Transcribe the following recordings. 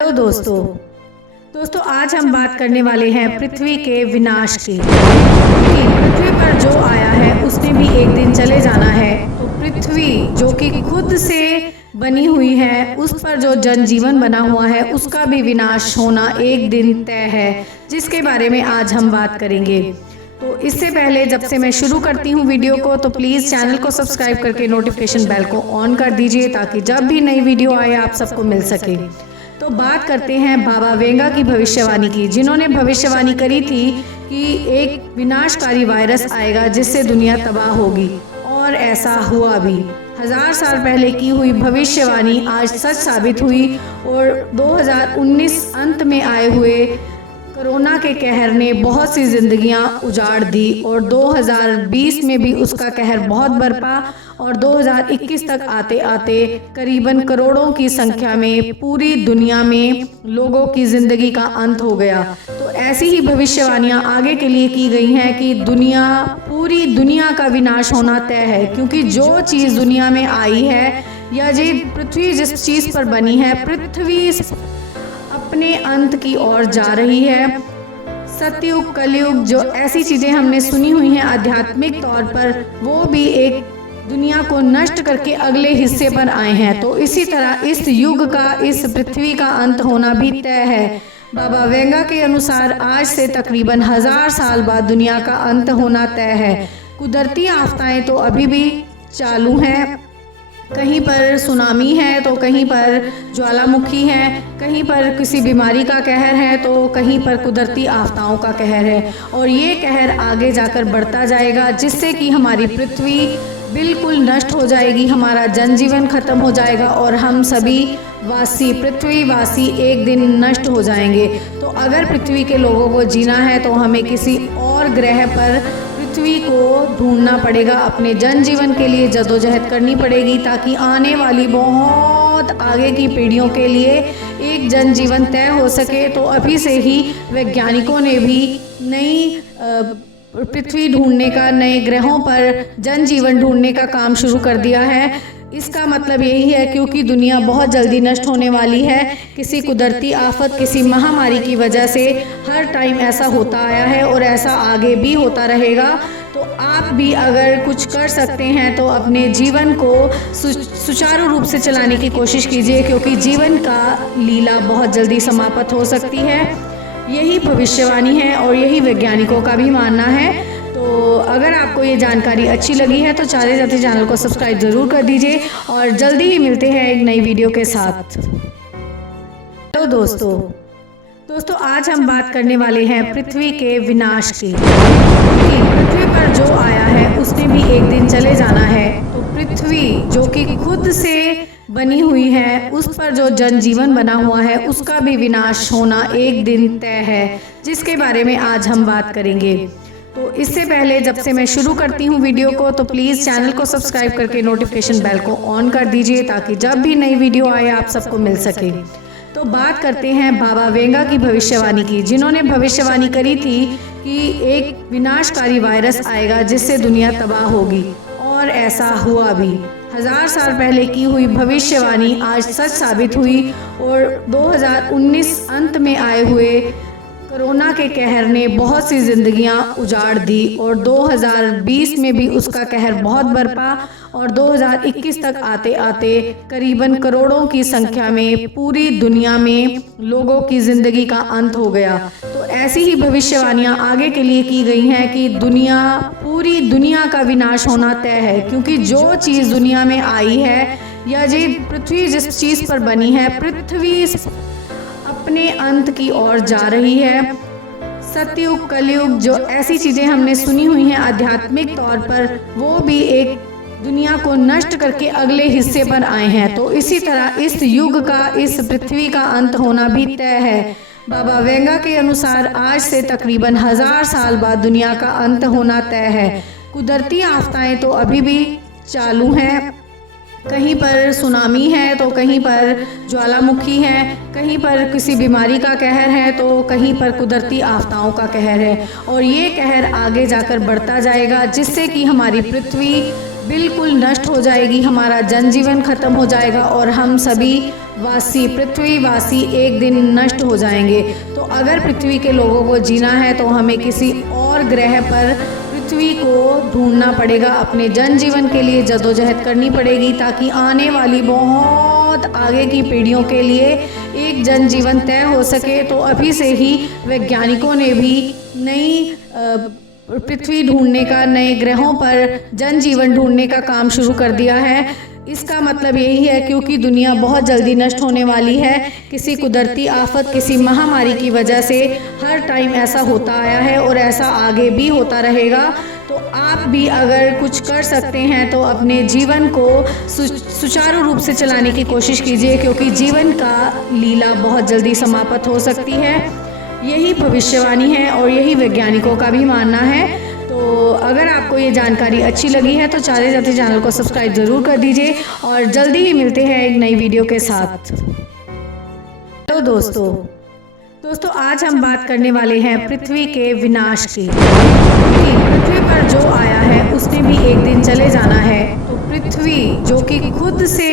Hello दोस्तों आज हम बात करने वाले हैं पृथ्वी के विनाश की। कि पृथ्वी पर जो आया है उसने भी एक दिन चले जाना है। तो पृथ्वी जो कि खुद से बनी हुई है, उस पर जो जनजीवन बना हुआ है, उसका भी विनाश होना एक दिन तय है, जिसके बारे में आज हम बात करेंगे। तो इससे पहले जब से मैं शुरू करती हूँ वीडियो को, तो प्लीज़ चैनल को सब्सक्राइब करके नोटिफिकेशन बेल को ऑन कर दीजिए, ताकि जब भी नई वीडियो आए आप सबको मिल सके। तो बात करते हैं बाबा वेंगा की भविष्यवाणी की, जिन्होंने भविष्यवाणी करी थी कि एक विनाशकारी वायरस आएगा जिससे दुनिया तबाह होगी, और ऐसा हुआ भी। 1000 साल पहले की हुई भविष्यवाणी आज सच साबित हुई, और 2019 अंत में आए हुए कोरोना के कहर ने बहुत सी जिंदगियां उजाड़ दी, और 2020 में भी उसका कहर बहुत बरपा, और 2021 तक आते आते करीबन करोड़ों की संख्या में पूरी दुनिया में लोगों की ज़िंदगी का अंत हो गया। तो ऐसी ही भविष्यवाणियां आगे के लिए की गई हैं कि पूरी दुनिया का विनाश होना तय है, क्योंकि जो चीज़ दुनिया में आई है, या ये पृथ्वी जिस चीज़ पर बनी है, पृथ्वी अपने अंत की ओर जा रही है। सतयुग, कलयुग, जो ऐसी चीज़ें हमने सुनी हुई हैं आध्यात्मिक तौर पर, वो भी एक दुनिया को नष्ट करके अगले हिस्से पर आए हैं। तो इसी तरह इस युग का, इस पृथ्वी का अंत होना भी तय है। बाबा वेंगा के अनुसार आज से तकरीबन 1000 साल बाद दुनिया का अंत होना तय है। कुदरती आफताएं तो अभी भी चालू हैं, कहीं पर सुनामी है तो कहीं पर ज्वालामुखी है, कहीं पर किसी बीमारी का कहर है तो कहीं पर कुदरती आफताओं का कहर है, और ये कहर आगे जाकर बढ़ता जाएगा, जिससे कि हमारी पृथ्वी बिल्कुल नष्ट हो जाएगी, हमारा जनजीवन खत्म हो जाएगा, और हम सभी पृथ्वीवासी एक दिन नष्ट हो जाएंगे। तो अगर पृथ्वी के लोगों को जीना है तो हमें किसी और ग्रह पर पृथ्वी को ढूंढना पड़ेगा, अपने जनजीवन के लिए जद्दोजहद करनी पड़ेगी, ताकि आने वाली बहुत आगे की पीढ़ियों के लिए एक जनजीवन तय हो सके। तो अभी से ही वैज्ञानिकों ने भी नई पृथ्वी ढूंढने का, नए ग्रहों पर जनजीवन ढूंढने का काम शुरू कर दिया है। इसका मतलब यही है, क्योंकि दुनिया बहुत जल्दी नष्ट होने वाली है, किसी कुदरती आफत, किसी महामारी की वजह से हर टाइम ऐसा होता आया है, और ऐसा आगे भी होता रहेगा। तो आप भी अगर कुछ कर सकते हैं तो अपने जीवन को सुचारू रूप से चलाने की कोशिश कीजिए, क्योंकि जीवन का लीला बहुत जल्दी समाप्त हो सकती है। यही भविष्यवाणी है और यही वैज्ञानिकों का भी मानना है। तो अगर आपको ये जानकारी अच्छी लगी है तो चाहे जाते चैनल को सब्सक्राइब ज़रूर कर दीजिए, और जल्दी ही मिलते हैं एक नई वीडियो के साथ। हेलो दोस्तों आज हम बात करने वाले हैं पृथ्वी के विनाश की। कि पृथ्वी पर जो आया है उसने भी एक दिन चले जाना है। तो पृथ्वी जो कि खुद से बनी हुई है, उस पर जो जनजीवन बना हुआ है, उसका भी विनाश होना एक दिन तय है, जिसके बारे में आज हम बात करेंगे। तो इससे पहले जब से मैं शुरू करती हूँ वीडियो को, तो प्लीज़ चैनल को सब्सक्राइब करके नोटिफिकेशन बेल को ऑन कर दीजिए, ताकि जब भी नई वीडियो आए आप सबको मिल सके। तो बात करते हैं बाबा वेंगा की भविष्यवाणी की, जिन्होंने भविष्यवाणी करी थी कि एक विनाशकारी वायरस आएगा जिससे दुनिया तबाह होगी, और ऐसा हुआ भी। 1000 साल पहले की हुई भविष्यवाणी आज सच साबित हुई, और 2019 अंत में आए हुए कोरोना के कहर ने बहुत सी जिंदगियां उजाड़ दी, और 2020 में भी उसका कहर बहुत बरपा, और 2021 तक आते आते करीबन करोड़ों की संख्या में पूरी दुनिया में लोगों की ज़िंदगी का अंत हो गया। तो ऐसी ही भविष्यवाणियां आगे के लिए की गई हैं कि पूरी दुनिया का विनाश होना तय है, क्योंकि जो चीज़ दुनिया में आई है, या ये पृथ्वी जिस चीज़ पर बनी है, पृथ्वी अपने अंत की ओर जा रही है। सतयुग, कलयुग, जो ऐसी चीज़ें हमने सुनी हुई हैं आध्यात्मिक तौर पर, वो भी एक दुनिया को नष्ट करके अगले हिस्से पर आए हैं। तो इसी तरह इस युग का, इस पृथ्वी का अंत होना भी तय है। बाबा वेंगा के अनुसार आज से तकरीबन 1000 साल बाद दुनिया का अंत होना तय है। कुदरती आफताएं तो अभी भी चालू हैं, कहीं पर सुनामी है तो कहीं पर ज्वालामुखी है, कहीं पर किसी बीमारी का कहर है तो कहीं पर कुदरती आफताओं का कहर है, और ये कहर आगे जाकर बढ़ता जाएगा, जिससे कि हमारी पृथ्वी बिल्कुल नष्ट हो जाएगी, हमारा जनजीवन खत्म हो जाएगा, और हम सभी वासी पृथ्वीवासी एक दिन नष्ट हो जाएंगे। तो अगर पृथ्वी के लोगों को जीना है तो हमें किसी और ग्रह पर पृथ्वी को ढूंढना पड़ेगा, अपने जनजीवन के लिए जद्दोजहद करनी पड़ेगी ताकि आने वाली बहुत आगे की पीढ़ियों के लिए एक जनजीवन तय हो सके। तो अभी से ही वैज्ञानिकों ने भी नई पृथ्वी ढूंढने का, नए ग्रहों पर जनजीवन ढूंढने का काम शुरू कर दिया है। इसका मतलब यही है क्योंकि दुनिया बहुत जल्दी नष्ट होने वाली है। किसी कुदरती आफत, किसी महामारी की वजह से हर टाइम ऐसा होता आया है और ऐसा आगे भी होता रहेगा। तो आप भी अगर कुछ कर सकते हैं तो अपने जीवन को सुचारू रूप से चलाने की कोशिश कीजिए, क्योंकि जीवन का लीला बहुत जल्दी समाप्त हो सकती है। यही भविष्यवाणी है और यही वैज्ञानिकों का भी मानना है। तो अगर आपको ये जानकारी अच्छी लगी है तो चारे जाते चैनल को सब्सक्राइब ज़रूर कर दीजिए और जल्दी ही मिलते हैं एक नई वीडियो के साथ। तो दोस्तों आज हम बात करने वाले हैं पृथ्वी के विनाश की। पृथ्वी पर जो आया है उसने भी एक दिन चले जाना है। तो पृथ्वी जो कि खुद से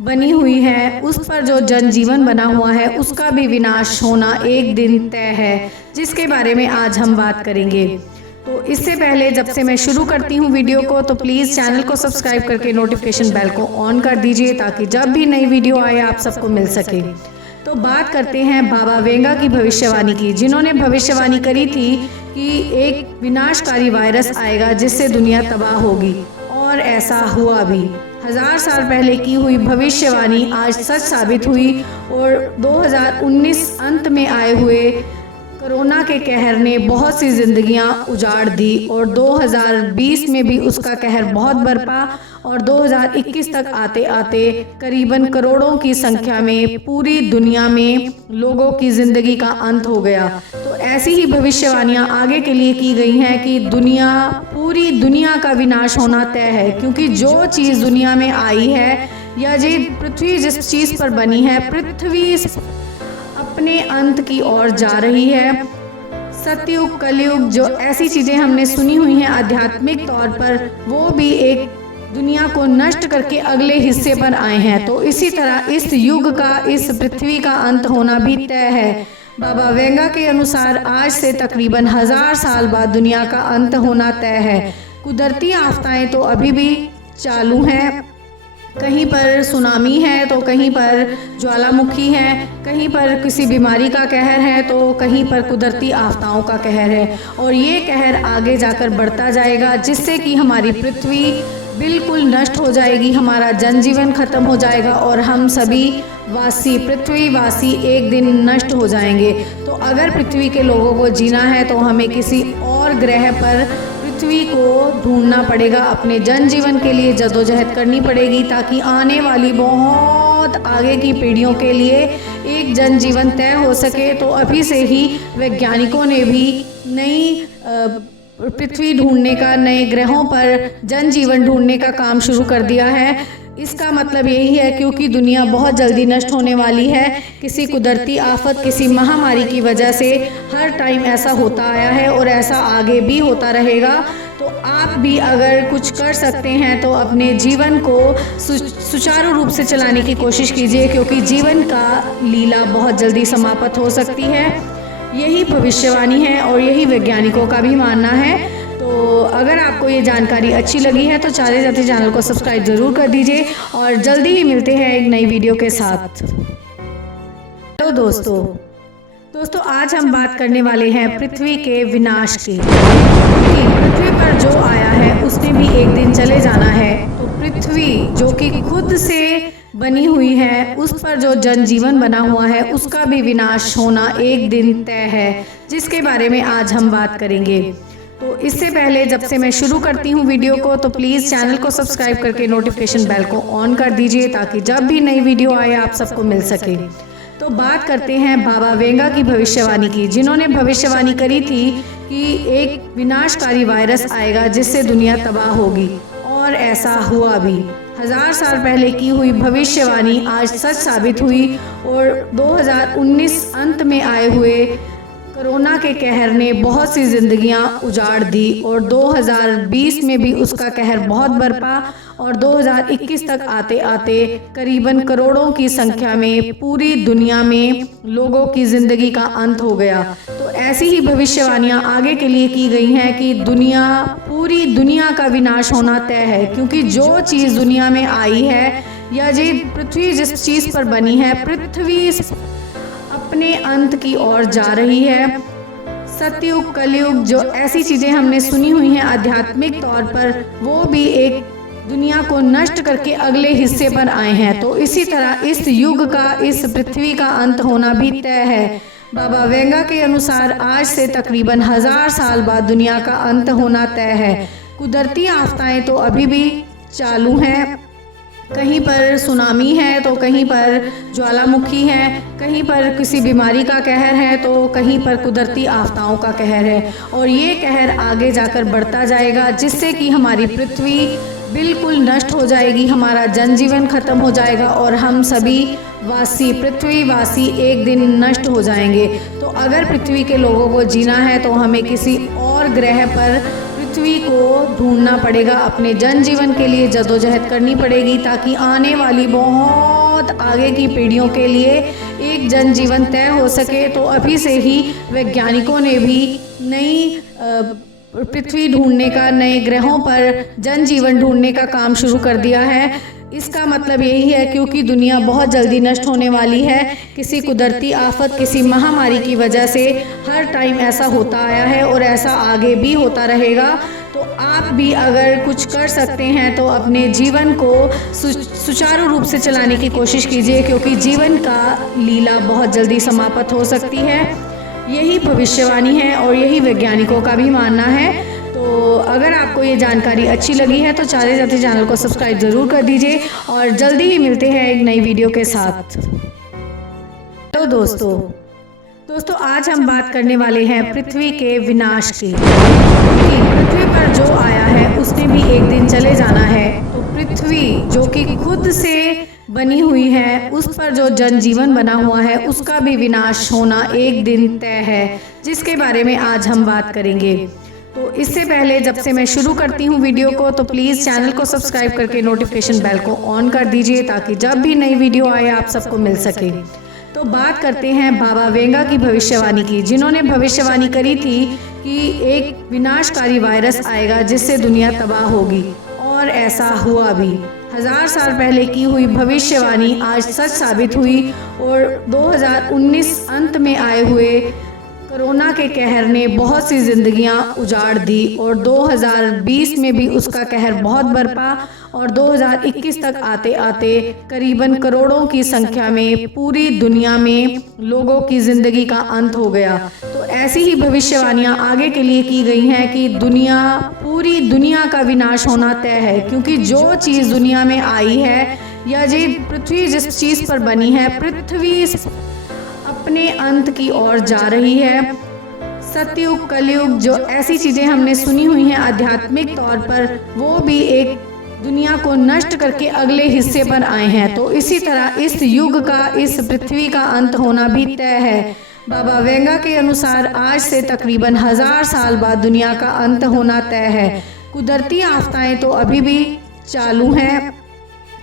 बनी हुई है, उस पर जो जनजीवन बना हुआ है, उसका भी विनाश होना एक दिन तय है, जिसके बारे में आज हम बात करेंगे। तो इससे पहले जब से मैं शुरू करती हूँ वीडियो को तो प्लीज़ चैनल को सब्सक्राइब करके नोटिफिकेशन बेल को ऑन कर दीजिए ताकि जब भी नई वीडियो आए आप सबको मिल सके। तो बात करते हैं बाबा वेंगा की भविष्यवाणी की, जिन्होंने भविष्यवाणी करी थी कि एक विनाशकारी वायरस आएगा जिससे दुनिया तबाह होगी, और ऐसा हुआ भी। 1000 साल पहले की हुई भविष्यवाणी आज सच साबित हुई और 2019 अंत में आए हुए कोरोना के कहर ने बहुत सी जिंदगियां उजाड़ दी और 2020 में भी उसका कहर बहुत बरपा और 2021 तक आते आते करीबन करोड़ों की संख्या में पूरी दुनिया में लोगों की ज़िंदगी का अंत हो गया। तो ऐसी ही भविष्यवाणियां आगे के लिए की गई हैं कि पूरी दुनिया का विनाश होना तय है, क्योंकि जो चीज़ दुनिया में आई है या जो पृथ्वी जिस चीज़ पर बनी है, पृथ्वी अपने अंत की ओर जा रही है। सतयुग, कलयुग, जो ऐसी चीज़ें हमने सुनी हुई हैं आध्यात्मिक तौर पर, वो भी एक दुनिया को नष्ट करके अगले हिस्से पर आए हैं। तो इसी तरह इस युग का, इस पृथ्वी का अंत होना भी तय है। बाबा वेंगा के अनुसार आज से तकरीबन 1000 साल बाद दुनिया का अंत होना तय है। कुदरती आफताएं तो अभी भी चालू हैं, कहीं पर सुनामी है तो कहीं पर ज्वालामुखी है, कहीं पर किसी बीमारी का कहर है तो कहीं पर कुदरती आफताओं का कहर है, और ये कहर आगे जाकर बढ़ता जाएगा जिससे कि हमारी पृथ्वी बिल्कुल नष्ट हो जाएगी, हमारा जनजीवन खत्म हो जाएगा और हम सभी पृथ्वीवासी एक दिन नष्ट हो जाएंगे। तो अगर पृथ्वी के लोगों को जीना है तो हमें किसी और ग्रह पर पृथ्वी को ढूंढना पड़ेगा, अपने जनजीवन के लिए जद्दोजहद करनी पड़ेगी ताकि आने वाली बहुत आगे की पीढ़ियों के लिए एक जनजीवन तय हो सके। तो अभी से ही वैज्ञानिकों ने भी नई पृथ्वी ढूंढने का, नए ग्रहों पर जनजीवन ढूंढने का काम शुरू कर दिया है। इसका मतलब यही है क्योंकि दुनिया बहुत जल्दी नष्ट होने वाली है। किसी कुदरती आफत, किसी महामारी की वजह से हर टाइम ऐसा होता आया है और ऐसा आगे भी होता रहेगा। तो आप भी अगर कुछ कर सकते हैं तो अपने जीवन को सुचारू रूप से चलाने की कोशिश कीजिए, क्योंकि जीवन का लीला बहुत जल्दी समाप्त हो सकती है। यही भविष्यवाणी है और यही वैज्ञानिकों का भी मानना है। तो अगर आपको ये जानकारी अच्छी लगी है तो चारे जाते चैनल को सब्सक्राइब ज़रूर कर दीजिए और जल्दी ही मिलते हैं एक नई वीडियो के साथ। तो दोस्तों आज हम बात करने वाले हैं पृथ्वी के विनाश की। पृथ्वी पर जो आया है उसने भी एक दिन चले जाना है। तो पृथ्वी जो कि खुद से बनी हुई है, उस पर जो जनजीवन बना हुआ है, उसका भी विनाश होना एक दिन तय है, जिसके बारे में आज हम बात करेंगे। तो इससे पहले जब से मैं शुरू करती हूँ वीडियो को तो प्लीज़ चैनल को सब्सक्राइब करके नोटिफिकेशन बेल को ऑन कर दीजिए ताकि जब भी नई वीडियो आए आप सबको मिल सके। तो बात करते हैं बाबा वेंगा की भविष्यवाणी की, जिन्होंने भविष्यवाणी करी थी कि एक विनाशकारी वायरस आएगा जिससे दुनिया तबाह होगी, और ऐसा हुआ भी। 1000 साल पहले की हुई भविष्यवाणी आज सच साबित हुई और 2019 अंत में आए हुए कोरोना के कहर ने बहुत सी जिंदगियां उजाड़ दी और 2020 में भी उसका कहर बहुत बरपा और 2021 तक आते आते करीबन करोड़ों की संख्या में पूरी दुनिया में लोगों की जिंदगी का अंत हो गया। तो ऐसी ही भविष्यवाणियां आगे के लिए की गई हैं कि पूरी दुनिया का विनाश होना तय है, क्योंकि जो चीज़ दुनिया में आई है या ये पृथ्वी जिस चीज़ पर बनी है, पृथ्वी अपने अंत की ओर जा रही है। सतयुग, कलयुग, जो ऐसी चीज़ें हमने सुनी हुई हैं आध्यात्मिक तौर पर, वो भी एक दुनिया को नष्ट करके अगले हिस्से पर आए हैं। तो इसी तरह इस युग का, इस पृथ्वी का अंत होना भी तय है। बाबा वेंगा के अनुसार आज से तकरीबन 1000 साल बाद दुनिया का अंत होना तय है। कुदरती आफताएं तो अभी भी चालू हैं, कहीं पर सुनामी है तो कहीं पर ज्वालामुखी है, कहीं पर किसी बीमारी का कहर है तो कहीं पर कुदरती आफताओं का कहर है, और ये कहर आगे जाकर बढ़ता जाएगा, जिससे कि हमारी पृथ्वी बिल्कुल नष्ट हो जाएगी, हमारा जनजीवन खत्म हो जाएगा और हम सभी पृथ्वीवासी एक दिन नष्ट हो जाएंगे। तो अगर पृथ्वी के लोगों को जीना है तो हमें किसी और ग्रह पर पृथ्वी को ढूंढना पड़ेगा, अपने जनजीवन के लिए जद्दोजहद करनी पड़ेगी, ताकि आने वाली बहुत आगे की पीढ़ियों के लिए एक जनजीवन तय हो सके। तो अभी से ही वैज्ञानिकों ने भी नई पृथ्वी ढूंढने का, नए ग्रहों पर जनजीवन ढूंढने का काम शुरू कर दिया है। इसका मतलब यही है, क्योंकि दुनिया बहुत जल्दी नष्ट होने वाली है, किसी कुदरती आफत, किसी महामारी की वजह से हर टाइम ऐसा होता आया है और ऐसा आगे भी होता रहेगा। तो आप भी अगर कुछ कर सकते हैं तो अपने जीवन को सुचारू रूप से चलाने की कोशिश कीजिए, क्योंकि जीवन का लीला बहुत जल्दी समाप्त हो सकती है। यही भविष्यवाणी है और यही वैज्ञानिकों का भी मानना है। तो अगर आपको ये जानकारी अच्छी लगी है तो चाहे जाते चैनल को सब्सक्राइब ज़रूर कर दीजिए, और जल्दी ही मिलते हैं एक नई वीडियो के साथ। तो दोस्तों आज हम बात करने वाले हैं पृथ्वी के विनाश की। पृथ्वी पर जो आया है उसने भी एक दिन चले जाना है। तो पृथ्वी जो कि खुद से बनी हुई है, उस पर जो जनजीवन बना हुआ है, उसका भी विनाश होना एक दिन तय है, जिसके बारे में आज हम बात करेंगे। तो इससे पहले जब से मैं शुरू करती हूँ वीडियो को, तो प्लीज़ चैनल को सब्सक्राइब करके नोटिफिकेशन बेल को ऑन कर दीजिए, ताकि जब भी नई वीडियो आए आप सबको मिल सके। तो बात करते हैं बाबा वेंगा की भविष्यवाणी की, जिन्होंने भविष्यवाणी करी थी कि एक विनाशकारी वायरस आएगा जिससे दुनिया तबाह होगी, और ऐसा हुआ भी। 1000 साल पहले की हुई भविष्यवाणी आज सच साबित हुई, और 2019 अंत में आए हुए कोरोना के कहर ने बहुत सी जिंदगियां उजाड़ दी, और 2020 में भी उसका कहर बहुत बरपा, और 2021 तक आते आते करीबन करोड़ों की संख्या में पूरी दुनिया में लोगों की जिंदगी का अंत हो गया। तो ऐसी ही भविष्यवाणियां आगे के लिए की गई हैं कि पूरी दुनिया का विनाश होना तय है, क्योंकि जो चीज़ दुनिया में आई है या ये पृथ्वी जिस चीज़ पर बनी है, पृथ्वी अपने अंत की ओर जा रही है। सतयुग, कलयुग, जो ऐसी चीज़ें हमने सुनी हुई हैं आध्यात्मिक तौर पर, वो भी एक दुनिया को नष्ट करके अगले हिस्से पर आए हैं। तो इसी तरह इस युग का, इस पृथ्वी का अंत होना भी तय है। बाबा वेंगा के अनुसार आज से तकरीबन 1000 साल बाद दुनिया का अंत होना तय है। कुदरती आफताएं तो अभी भी चालू हैं,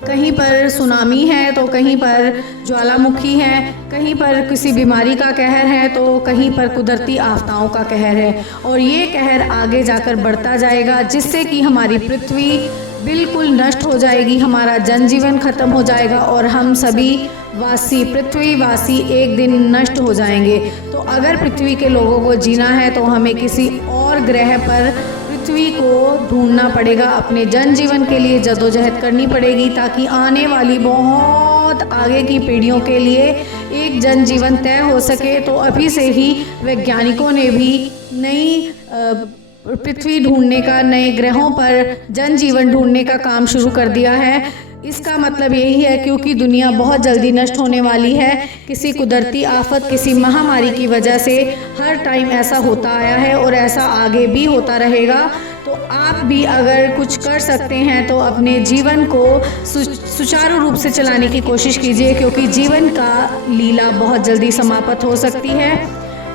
कहीं पर सुनामी है तो कहीं पर ज्वालामुखी है, कहीं पर किसी बीमारी का कहर है तो कहीं पर कुदरती आफताओं का कहर है, और ये कहर आगे जाकर बढ़ता जाएगा, जिससे कि हमारी पृथ्वी बिल्कुल नष्ट हो जाएगी, हमारा जनजीवन खत्म हो जाएगा और हम सभी पृथ्वीवासी एक दिन नष्ट हो जाएंगे। तो अगर पृथ्वी के लोगों को जीना है तो हमें किसी और ग्रह पर पृथ्वी को ढूंढना पड़ेगा, अपने जनजीवन के लिए जद्दोजहद करनी पड़ेगी, ताकि आने वाली बहुत आगे की पीढ़ियों के लिए एक जनजीवन तय हो सके। तो अभी से ही वैज्ञानिकों ने भी नई पृथ्वी ढूंढने का, नए ग्रहों पर जनजीवन ढूंढने का काम शुरू कर दिया है। इसका मतलब यही है, क्योंकि दुनिया बहुत जल्दी नष्ट होने वाली है, किसी कुदरती आफत, किसी महामारी की वजह से हर टाइम ऐसा होता आया है और ऐसा आगे भी होता रहेगा। तो आप भी अगर कुछ कर सकते हैं तो अपने जीवन को सुचारू रूप से चलाने की कोशिश कीजिए, क्योंकि जीवन का लीला बहुत जल्दी समाप्त हो सकती है।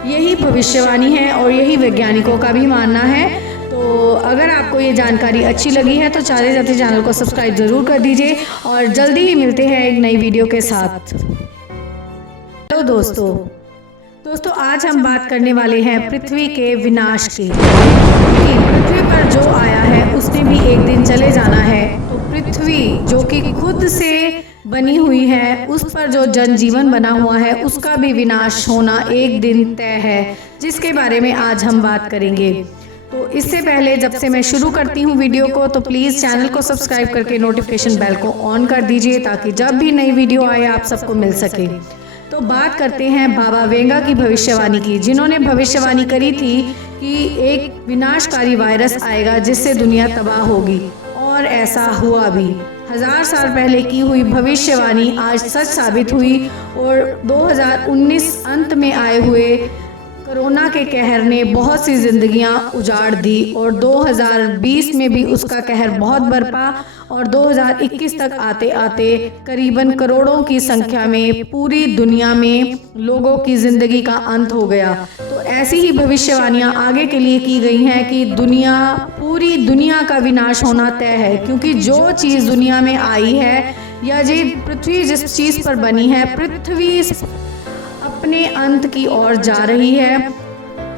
यही भविष्यवाणी है और यही वैज्ञानिकों का भी मानना है। तो अगर आपको ये जानकारी अच्छी लगी है तो चले जाते चैनल को सब्सक्राइब ज़रूर कर दीजिए और जल्दी ही मिलते हैं एक नई वीडियो के साथ। हेलो दोस्तों आज हम बात करने वाले हैं पृथ्वी के विनाश की। पृथ्वी पर जो आया है उसने भी एक दिन चले जाना है। तो पृथ्वी जो कि खुद से बनी हुई है, उस पर जो जनजीवन बना हुआ है उसका भी विनाश होना एक दिन तय है, जिसके बारे में आज हम बात करेंगे। तो इससे पहले जब से मैं शुरू करती हूँ वीडियो को तो प्लीज़ चैनल को सब्सक्राइब करके नोटिफिकेशन बेल को ऑन कर दीजिए ताकि जब भी नई वीडियो आए आप सबको मिल सके। तो बात करते हैं बाबा वेंगा की भविष्यवाणी की, जिन्होंने भविष्यवाणी करी थी कि एक विनाशकारी वायरस आएगा जिससे दुनिया तबाह होगी, और ऐसा हुआ भी। 1000 साल पहले की हुई भविष्यवाणी आज सच साबित हुई और 2019 अंत में आए हुए कोरोना के कहर ने बहुत सी जिंदगियां उजाड़ दी और 2020 में भी उसका कहर बहुत बरपा और 2021 तक आते आते करीबन करोड़ों की संख्या में पूरी दुनिया में लोगों की जिंदगी का अंत हो गया। तो ऐसी ही भविष्यवाणियां आगे के लिए की गई हैं कि पूरी दुनिया का विनाश होना तय है, क्योंकि जो चीज़ दुनिया में आई है या जो पृथ्वी जिस चीज़ पर बनी है, पृथ्वी अपने अंत की ओर जा रही है।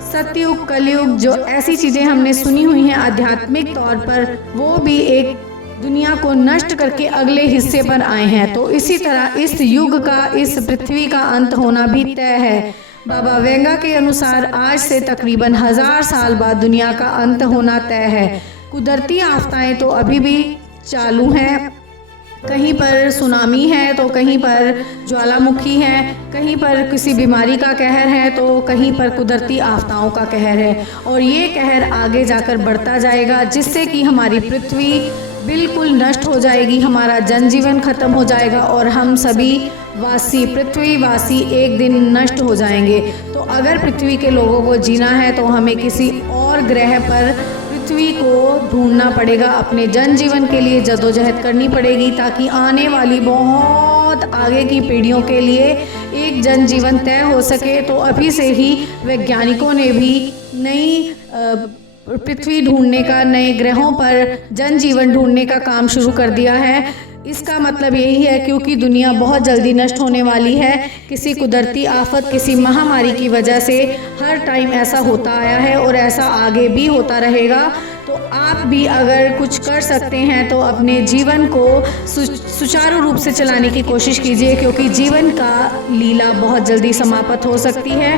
सतयुग कलयुग जो ऐसी चीजें हमने सुनी हुई हैं आध्यात्मिक तौर पर, वो भी एक दुनिया को नष्ट करके अगले हिस्से पर आए हैं। तो इसी तरह इस युग का, इस पृथ्वी का अंत होना भी तय है। बाबा वेंगा के अनुसार आज से तकरीबन 1000 साल बाद दुनिया का अंत होना तय है। कुदरती आफताएं तो अभी भी चालू हैं, कहीं पर सुनामी है तो कहीं पर ज्वालामुखी है, कहीं पर किसी बीमारी का कहर है तो कहीं पर कुदरती आफताओं का कहर है, और ये कहर आगे जाकर बढ़ता जाएगा जिससे कि हमारी पृथ्वी बिल्कुल नष्ट हो जाएगी, हमारा जनजीवन खत्म हो जाएगा और हम सभी पृथ्वीवासी एक दिन नष्ट हो जाएंगे। तो अगर पृथ्वी के लोगों को जीना है तो हमें किसी और ग्रह पर पृथ्वी को ढूंढना पड़ेगा, अपने जनजीवन के लिए जद्दोजहद करनी पड़ेगी ताकि आने वाली बहुत आगे की पीढ़ियों के लिए एक जनजीवन तय हो सके। तो अभी से ही वैज्ञानिकों ने भी नई पृथ्वी ढूंढने का, नए ग्रहों पर जनजीवन ढूंढने का काम शुरू कर दिया है। इसका मतलब यही है क्योंकि दुनिया बहुत जल्दी नष्ट होने वाली है, किसी कुदरती आफत, किसी महामारी की वजह से हर टाइम ऐसा होता आया है और ऐसा आगे भी होता रहेगा। तो आप भी अगर कुछ कर सकते हैं तो अपने जीवन को सुचारू रूप से चलाने की कोशिश कीजिए, क्योंकि जीवन का लीला बहुत जल्दी समाप्त हो सकती है।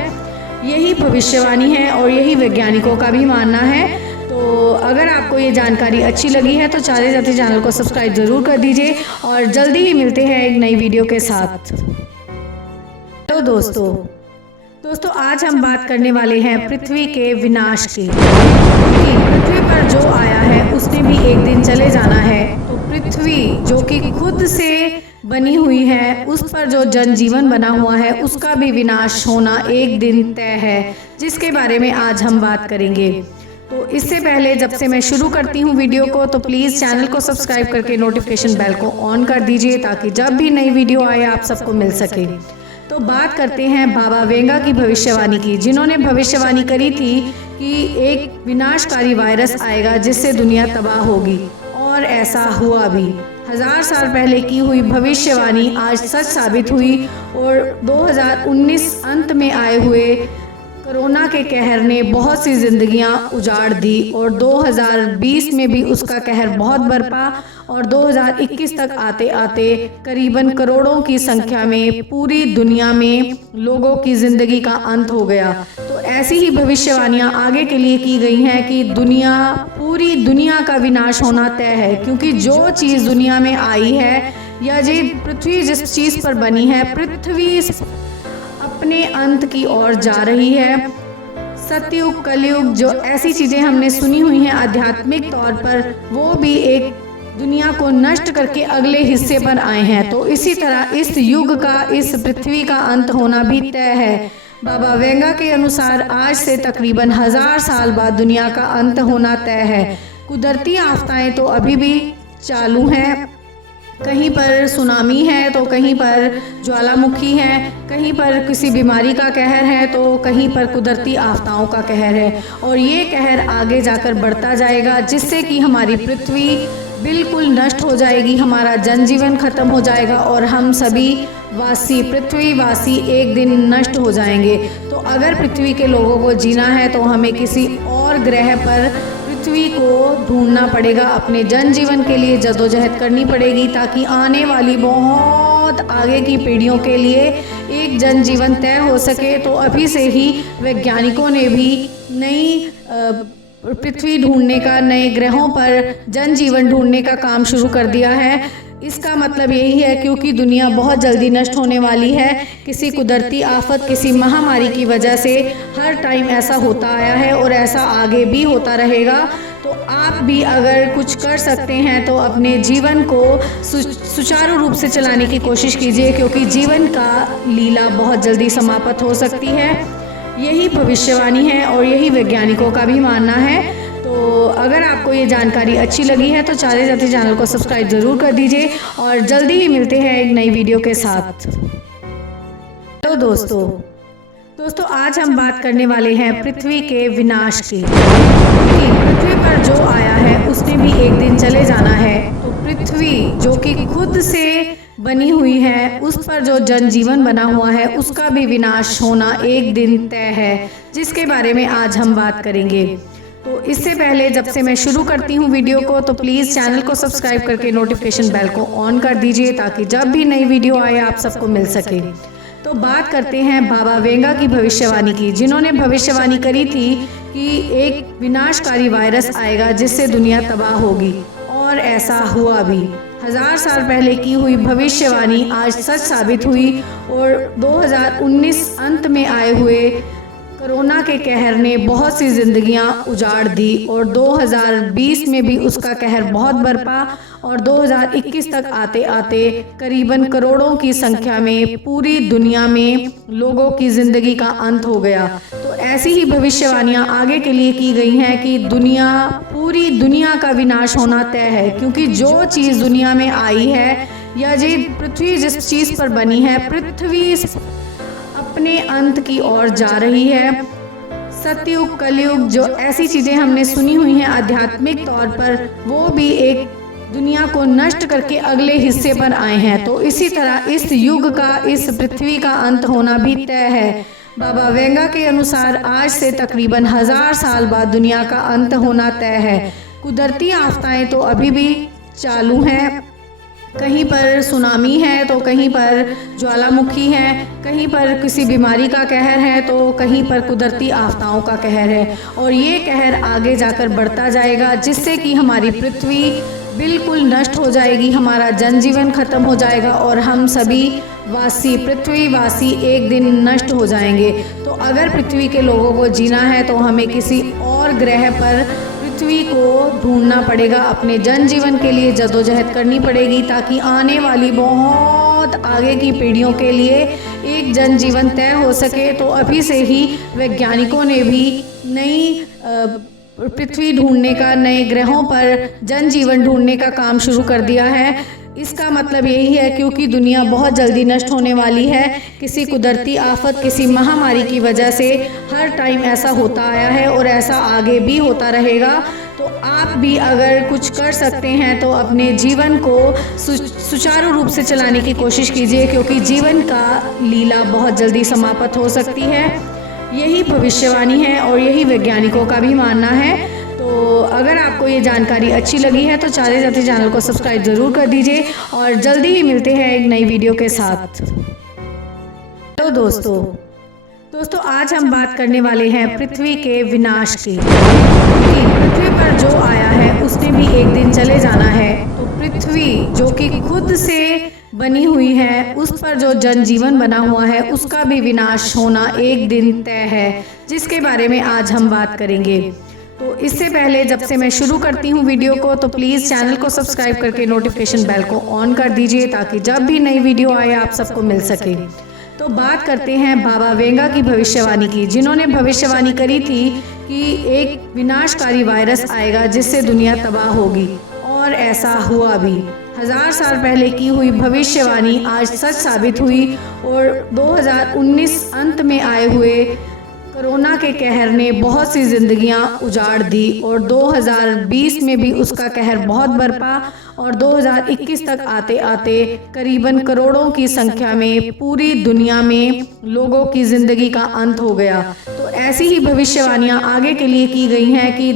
यही भविष्यवाणी है और यही वैज्ञानिकों का भी मानना है। तो अगर आपको ये जानकारी अच्छी लगी है तो चले जाते चैनल को सब्सक्राइब ज़रूर कर दीजिए और जल्दी ही मिलते हैं एक नई वीडियो के साथ। तो दोस्तों आज हम बात करने वाले हैं पृथ्वी के विनाश की। पृथ्वी पर जो आया है उसने भी एक दिन चले जाना है। तो पृथ्वी जो कि खुद से बनी हुई है, उस पर जो जनजीवन बना हुआ है उसका भी विनाश होना एक दिन तय है, जिसके बारे में आज हम बात करेंगे। तो इससे पहले जब से मैं शुरू करती हूँ वीडियो को तो प्लीज़ चैनल को सब्सक्राइब करके नोटिफिकेशन बेल को ऑन कर दीजिए ताकि जब भी नई वीडियो आए आप सबको मिल सके। तो बात करते हैं बाबा वेंगा की भविष्यवाणी की, जिन्होंने भविष्यवाणी करी थी कि एक विनाशकारी वायरस आएगा जिससे दुनिया तबाह होगी, और ऐसा हुआ भी। 1000 साल पहले की हुई भविष्यवाणी आज सच साबित हुई और 2019 अंत में आए हुए कोरोना के कहर ने बहुत सी जिंदगियां उजाड़ दी और 2020 में भी उसका कहर बहुत बरपा और 2021 तक आते आते करीबन करोड़ों की संख्या में पूरी दुनिया में लोगों की जिंदगी का अंत हो गया। तो ऐसी ही भविष्यवाणियां आगे के लिए की गई हैं कि पूरी दुनिया का विनाश होना तय है, क्योंकि जो चीज़ दुनिया में आई है या जो पृथ्वी जिस चीज़ पर बनी है, पृथ्वी अपने अंत की ओर जा रही है। सतयुग कलयुग जो ऐसी चीजें हमने सुनी हुई हैं आध्यात्मिक तौर पर, वो भी एक दुनिया को नष्ट करके अगले हिस्से पर आए हैं। तो इसी तरह इस युग का, इस पृथ्वी का अंत होना भी तय है। बाबा वेंगा के अनुसार आज से तकरीबन 1000 साल बाद दुनिया का अंत होना तय है। कुदरती आफताएं तो अभी भी चालू हैं, कहीं पर सुनामी है तो कहीं पर ज्वालामुखी है, कहीं पर किसी बीमारी का कहर है तो कहीं पर कुदरती आफताओं का कहर है। और ये कहर आगे जाकर बढ़ता जाएगा, जिससे कि हमारी पृथ्वी बिल्कुल नष्ट हो जाएगी, हमारा जनजीवन खत्म हो जाएगा और हम सभी पृथ्वीवासी एक दिन नष्ट हो जाएंगे। तो अगर पृथ्वी के लोगों को जीना है तो हमें किसी और ग्रह पर पृथ्वी को ढूंढना पड़ेगा, अपने जनजीवन के लिए जद्दोजहद करनी पड़ेगी, ताकि आने वाली बहुत आगे की पीढ़ियों के लिए एक जनजीवन तय हो सके। तो अभी से ही वैज्ञानिकों ने भी नई पृथ्वी ढूंढने का, नए ग्रहों पर जनजीवन ढूंढने का काम शुरू कर दिया है। इसका मतलब यही है क्योंकि दुनिया बहुत जल्दी नष्ट होने वाली है, किसी कुदरती आफत, किसी महामारी की वजह से हर टाइम ऐसा होता आया है और ऐसा आगे भी होता रहेगा। तो आप भी अगर कुछ कर सकते हैं तो अपने जीवन को सुचारू रूप से चलाने की कोशिश कीजिए, क्योंकि जीवन का लीला बहुत जल्दी समाप्त हो सकती है। यही भविष्यवाणी है और यही वैज्ञानिकों का भी मानना है। तो अगर आपको ये जानकारी अच्छी लगी है तो चारे जाते चैनल को सब्सक्राइब ज़रूर कर दीजिए और जल्दी ही मिलते हैं एक नई वीडियो के साथ। तो दोस्तों आज हम बात करने वाले हैं पृथ्वी के विनाश की। पृथ्वी पर जो आया है उसने भी एक दिन चले जाना है। तो पृथ्वी जो कि खुद से बनी हुई है, उस पर जो जनजीवन बना हुआ है, उसका भी विनाश होना एक दिन तय है, जिसके बारे में आज हम बात करेंगे। तो इससे पहले जब से मैं शुरू करती हूँ वीडियो को, तो प्लीज़ चैनल को सब्सक्राइब करके नोटिफिकेशन बेल को ऑन कर दीजिए, ताकि जब भी नई वीडियो आए आप सबको मिल सके। तो बात करते हैं बाबा वेंगा की भविष्यवाणी की, जिन्होंने भविष्यवाणी करी थी कि एक विनाशकारी वायरस आएगा जिससे दुनिया तबाह होगी, और ऐसा हुआ भी। 1000 साल पहले की हुई भविष्यवाणी आज सच साबित हुई और 2019 अंत में आए हुए कोरोना के कहर ने बहुत सी जिंदगियां उजाड़ दी, और 2020 में भी उसका कहर बहुत बरपा, और 2021 तक आते आते करीबन करोड़ों की संख्या में पूरी दुनिया में लोगों की ज़िंदगी का अंत हो गया। तो ऐसी ही भविष्यवाणियां आगे के लिए की गई हैं कि पूरी दुनिया का विनाश होना तय है, क्योंकि जो चीज़ दुनिया में आई है, या जो पृथ्वी जिस चीज़ पर बनी है, पृथ्वी अपने अंत की ओर जा रही है। सतयुग, कलयुग, जो ऐसी चीज़ें हमने सुनी हुई हैं आध्यात्मिक तौर पर, वो भी एक दुनिया को नष्ट करके अगले हिस्से पर आए हैं। तो इसी तरह इस युग का, इस पृथ्वी का अंत होना भी तय है। बाबा वेंगा के अनुसार आज से तकरीबन 1000 साल बाद दुनिया का अंत होना तय है। कुदरती आफताएं तो अभी भी चालू हैं, कहीं पर सुनामी है तो कहीं पर ज्वालामुखी है, कहीं पर किसी बीमारी का कहर है तो कहीं पर कुदरती आफताओं का कहर है। और ये कहर आगे जाकर बढ़ता जाएगा, जिससे कि हमारी पृथ्वी बिल्कुल नष्ट हो जाएगी, हमारा जनजीवन खत्म हो जाएगा और हम सभी पृथ्वीवासी एक दिन नष्ट हो जाएंगे। तो अगर पृथ्वी के लोगों को जीना है तो हमें किसी और ग्रह पर पृथ्वी को ढूंढना पड़ेगा, अपने जनजीवन के लिए जद्दोजहद करनी पड़ेगी, ताकि आने वाली बहुत आगे की पीढ़ियों के लिए एक जनजीवन तय हो सके। तो अभी से ही वैज्ञानिकों ने भी नई पृथ्वी ढूंढने का, नए ग्रहों पर जनजीवन ढूंढने का काम शुरू कर दिया है। इसका मतलब यही है क्योंकि दुनिया बहुत जल्दी नष्ट होने वाली है, किसी कुदरती आफत, किसी महामारी की वजह से हर टाइम ऐसा होता आया है और ऐसा आगे भी होता रहेगा। तो आप भी अगर कुछ कर सकते हैं तो अपने जीवन को सुचारू रूप से चलाने की कोशिश कीजिए, क्योंकि जीवन का लीला बहुत जल्दी समाप्त हो सकती है। यही भविष्यवाणी है और यही वैज्ञानिकों का भी मानना है। तो अगर आपको ये जानकारी अच्छी लगी है तो चारे जाते चैनल को सब्सक्राइब ज़रूर कर दीजिए और जल्दी ही मिलते हैं एक नई वीडियो के साथ। तो दोस्तों आज हम बात करने वाले हैं पृथ्वी के विनाश की। पृथ्वी पर जो आया है उसने भी एक दिन चले जाना है। तो पृथ्वी जो कि खुद से बनी हुई है, उस पर जो जनजीवन बना हुआ है, उसका भी विनाश होना एक दिन तय है, जिसके बारे में आज हम बात करेंगे। तो इससे पहले जब से मैं शुरू करती हूँ वीडियो को, तो प्लीज़ चैनल को सब्सक्राइब करके नोटिफिकेशन बेल को ऑन कर दीजिए, ताकि जब भी नई वीडियो आए आप सबको मिल सके। तो बात करते हैं बाबा वेंगा की भविष्यवाणी की, जिन्होंने भविष्यवाणी करी थी कि एक विनाशकारी वायरस आएगा जिससे दुनिया तबाह होगी, और ऐसा हुआ भी। 1000 साल पहले की हुई भविष्यवाणी आज सच साबित हुई और 2019 अंत में आए हुए कोरोना के कहर ने बहुत सी जिंदगियां उजाड़ दी और 2020 में भी उसका कहर बहुत बरपा और 2021 तक आते आते करीबन करोड़ों की संख्या में पूरी दुनिया में लोगों की जिंदगी का अंत हो गया। तो ऐसी ही भविष्यवाणियां आगे के लिए की गई हैं कि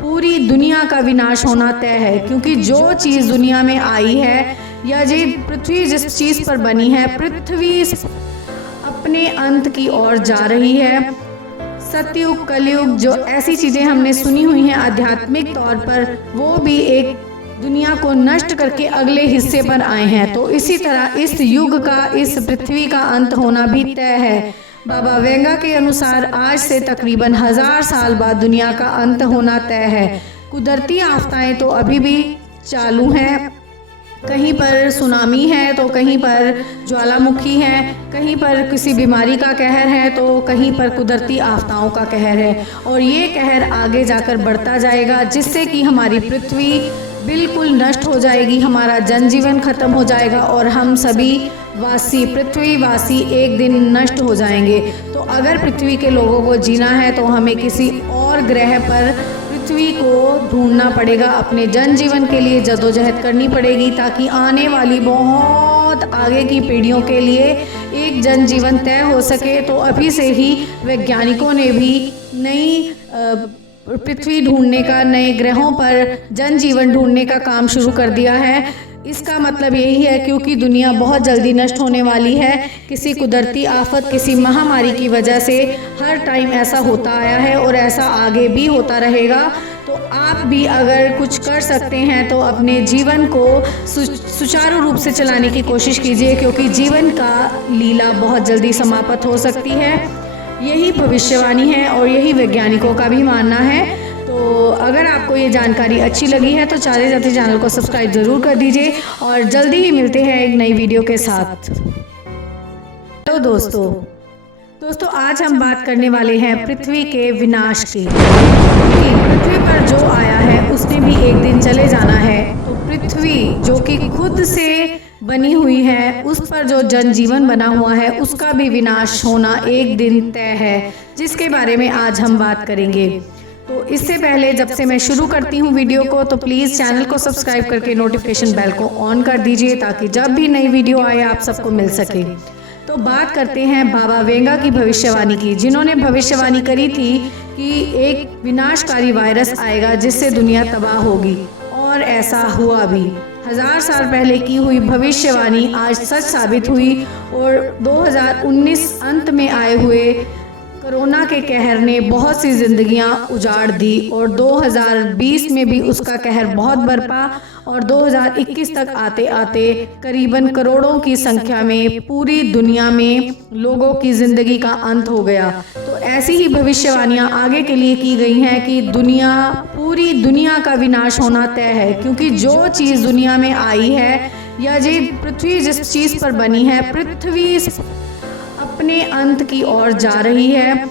पूरी दुनिया का विनाश होना तय है, क्योंकि जो चीज़ दुनिया में आई है या ये पृथ्वी जिस चीज़ पर बनी है, पृथ्वी अपने अंत की ओर जा रही है। सतयुग कलयुग जो ऐसी चीज़ें हमने सुनी हुई हैं आध्यात्मिक तौर पर, वो भी एक दुनिया को नष्ट करके अगले हिस्से पर आए हैं। तो इसी तरह इस युग का, इस पृथ्वी का अंत होना भी तय है। बाबा वेंगा के अनुसार आज से तकरीबन 1000 साल बाद दुनिया का अंत होना तय है। कुदरती आफताएं तो अभी भी चालू हैं, कहीं पर सुनामी है तो कहीं पर ज्वालामुखी है, कहीं पर किसी बीमारी का कहर है तो कहीं पर कुदरती आफताओं का कहर है और ये कहर आगे जाकर बढ़ता जाएगा, जिससे कि हमारी पृथ्वी बिल्कुल नष्ट हो जाएगी, हमारा जनजीवन खत्म हो जाएगा और हम सभी पृथ्वीवासी एक दिन नष्ट हो जाएंगे। तो अगर पृथ्वी के लोगों को जीना है तो हमें किसी और ग्रह पर पृथ्वी को ढूंढना पड़ेगा, अपने जनजीवन के लिए जद्दोजहद करनी पड़ेगी, ताकि आने वाली बहुत आगे की पीढ़ियों के लिए एक जनजीवन तय हो सके। तो अभी से ही वैज्ञानिकों ने भी नई पृथ्वी ढूंढने का, नए ग्रहों पर जनजीवन ढूंढने का काम शुरू कर दिया है। इसका मतलब यही है क्योंकि दुनिया बहुत जल्दी नष्ट होने वाली है। किसी कुदरती आफत, किसी महामारी की वजह से हर टाइम ऐसा होता आया है और ऐसा आगे भी होता रहेगा। तो आप भी अगर कुछ कर सकते हैं तो अपने जीवन को सुचारू रूप से चलाने की कोशिश कीजिए, क्योंकि जीवन का लीला बहुत जल्दी समाप्त हो सकती है। यही भविष्यवाणी है और यही वैज्ञानिकों का भी मानना है। तो अगर आपको ये जानकारी अच्छी लगी है तो चले जाते चैनल को सब्सक्राइब ज़रूर कर दीजिए और जल्दी ही मिलते हैं एक नई वीडियो के साथ। तो दोस्तों आज हम बात करने वाले हैं पृथ्वी के विनाश की। पृथ्वी पर जो आया है उसने भी एक दिन चले जाना है। तो पृथ्वी जो कि खुद से बनी हुई है, उस पर जो जनजीवन बना हुआ है, उसका भी विनाश होना एक दिन तय है, जिसके बारे में आज हम बात करेंगे। तो इससे पहले जब से मैं शुरू करती हूँ वीडियो को, तो प्लीज़ चैनल को सब्सक्राइब करके नोटिफिकेशन बेल को ऑन कर दीजिए, ताकि जब भी नई वीडियो आए आप सबको मिल सके। तो बात करते हैं बाबा वेंगा की भविष्यवाणी की, जिन्होंने भविष्यवाणी करी थी कि एक विनाशकारी वायरस आएगा जिससे दुनिया तबाह होगी, और ऐसा हुआ भी। 1000 साल पहले की हुई भविष्यवाणी आज सच साबित हुई और 2019 अंत में आए हुए कोरोना के कहर ने बहुत सी जिंदगियां उजाड़ दी और 2020 में भी उसका कहर बहुत बरपा और 2021 तक आते आते करीबन करोड़ों की संख्या में पूरी दुनिया में लोगों की जिंदगी का अंत हो गया। तो ऐसी ही भविष्यवाणियां आगे के लिए की गई हैं कि पूरी दुनिया का विनाश होना तय है, क्योंकि जो चीज़ दुनिया में आई है या ये पृथ्वी जिस चीज़ पर बनी है, पृथ्वी अपने अंत की ओर जा रही है।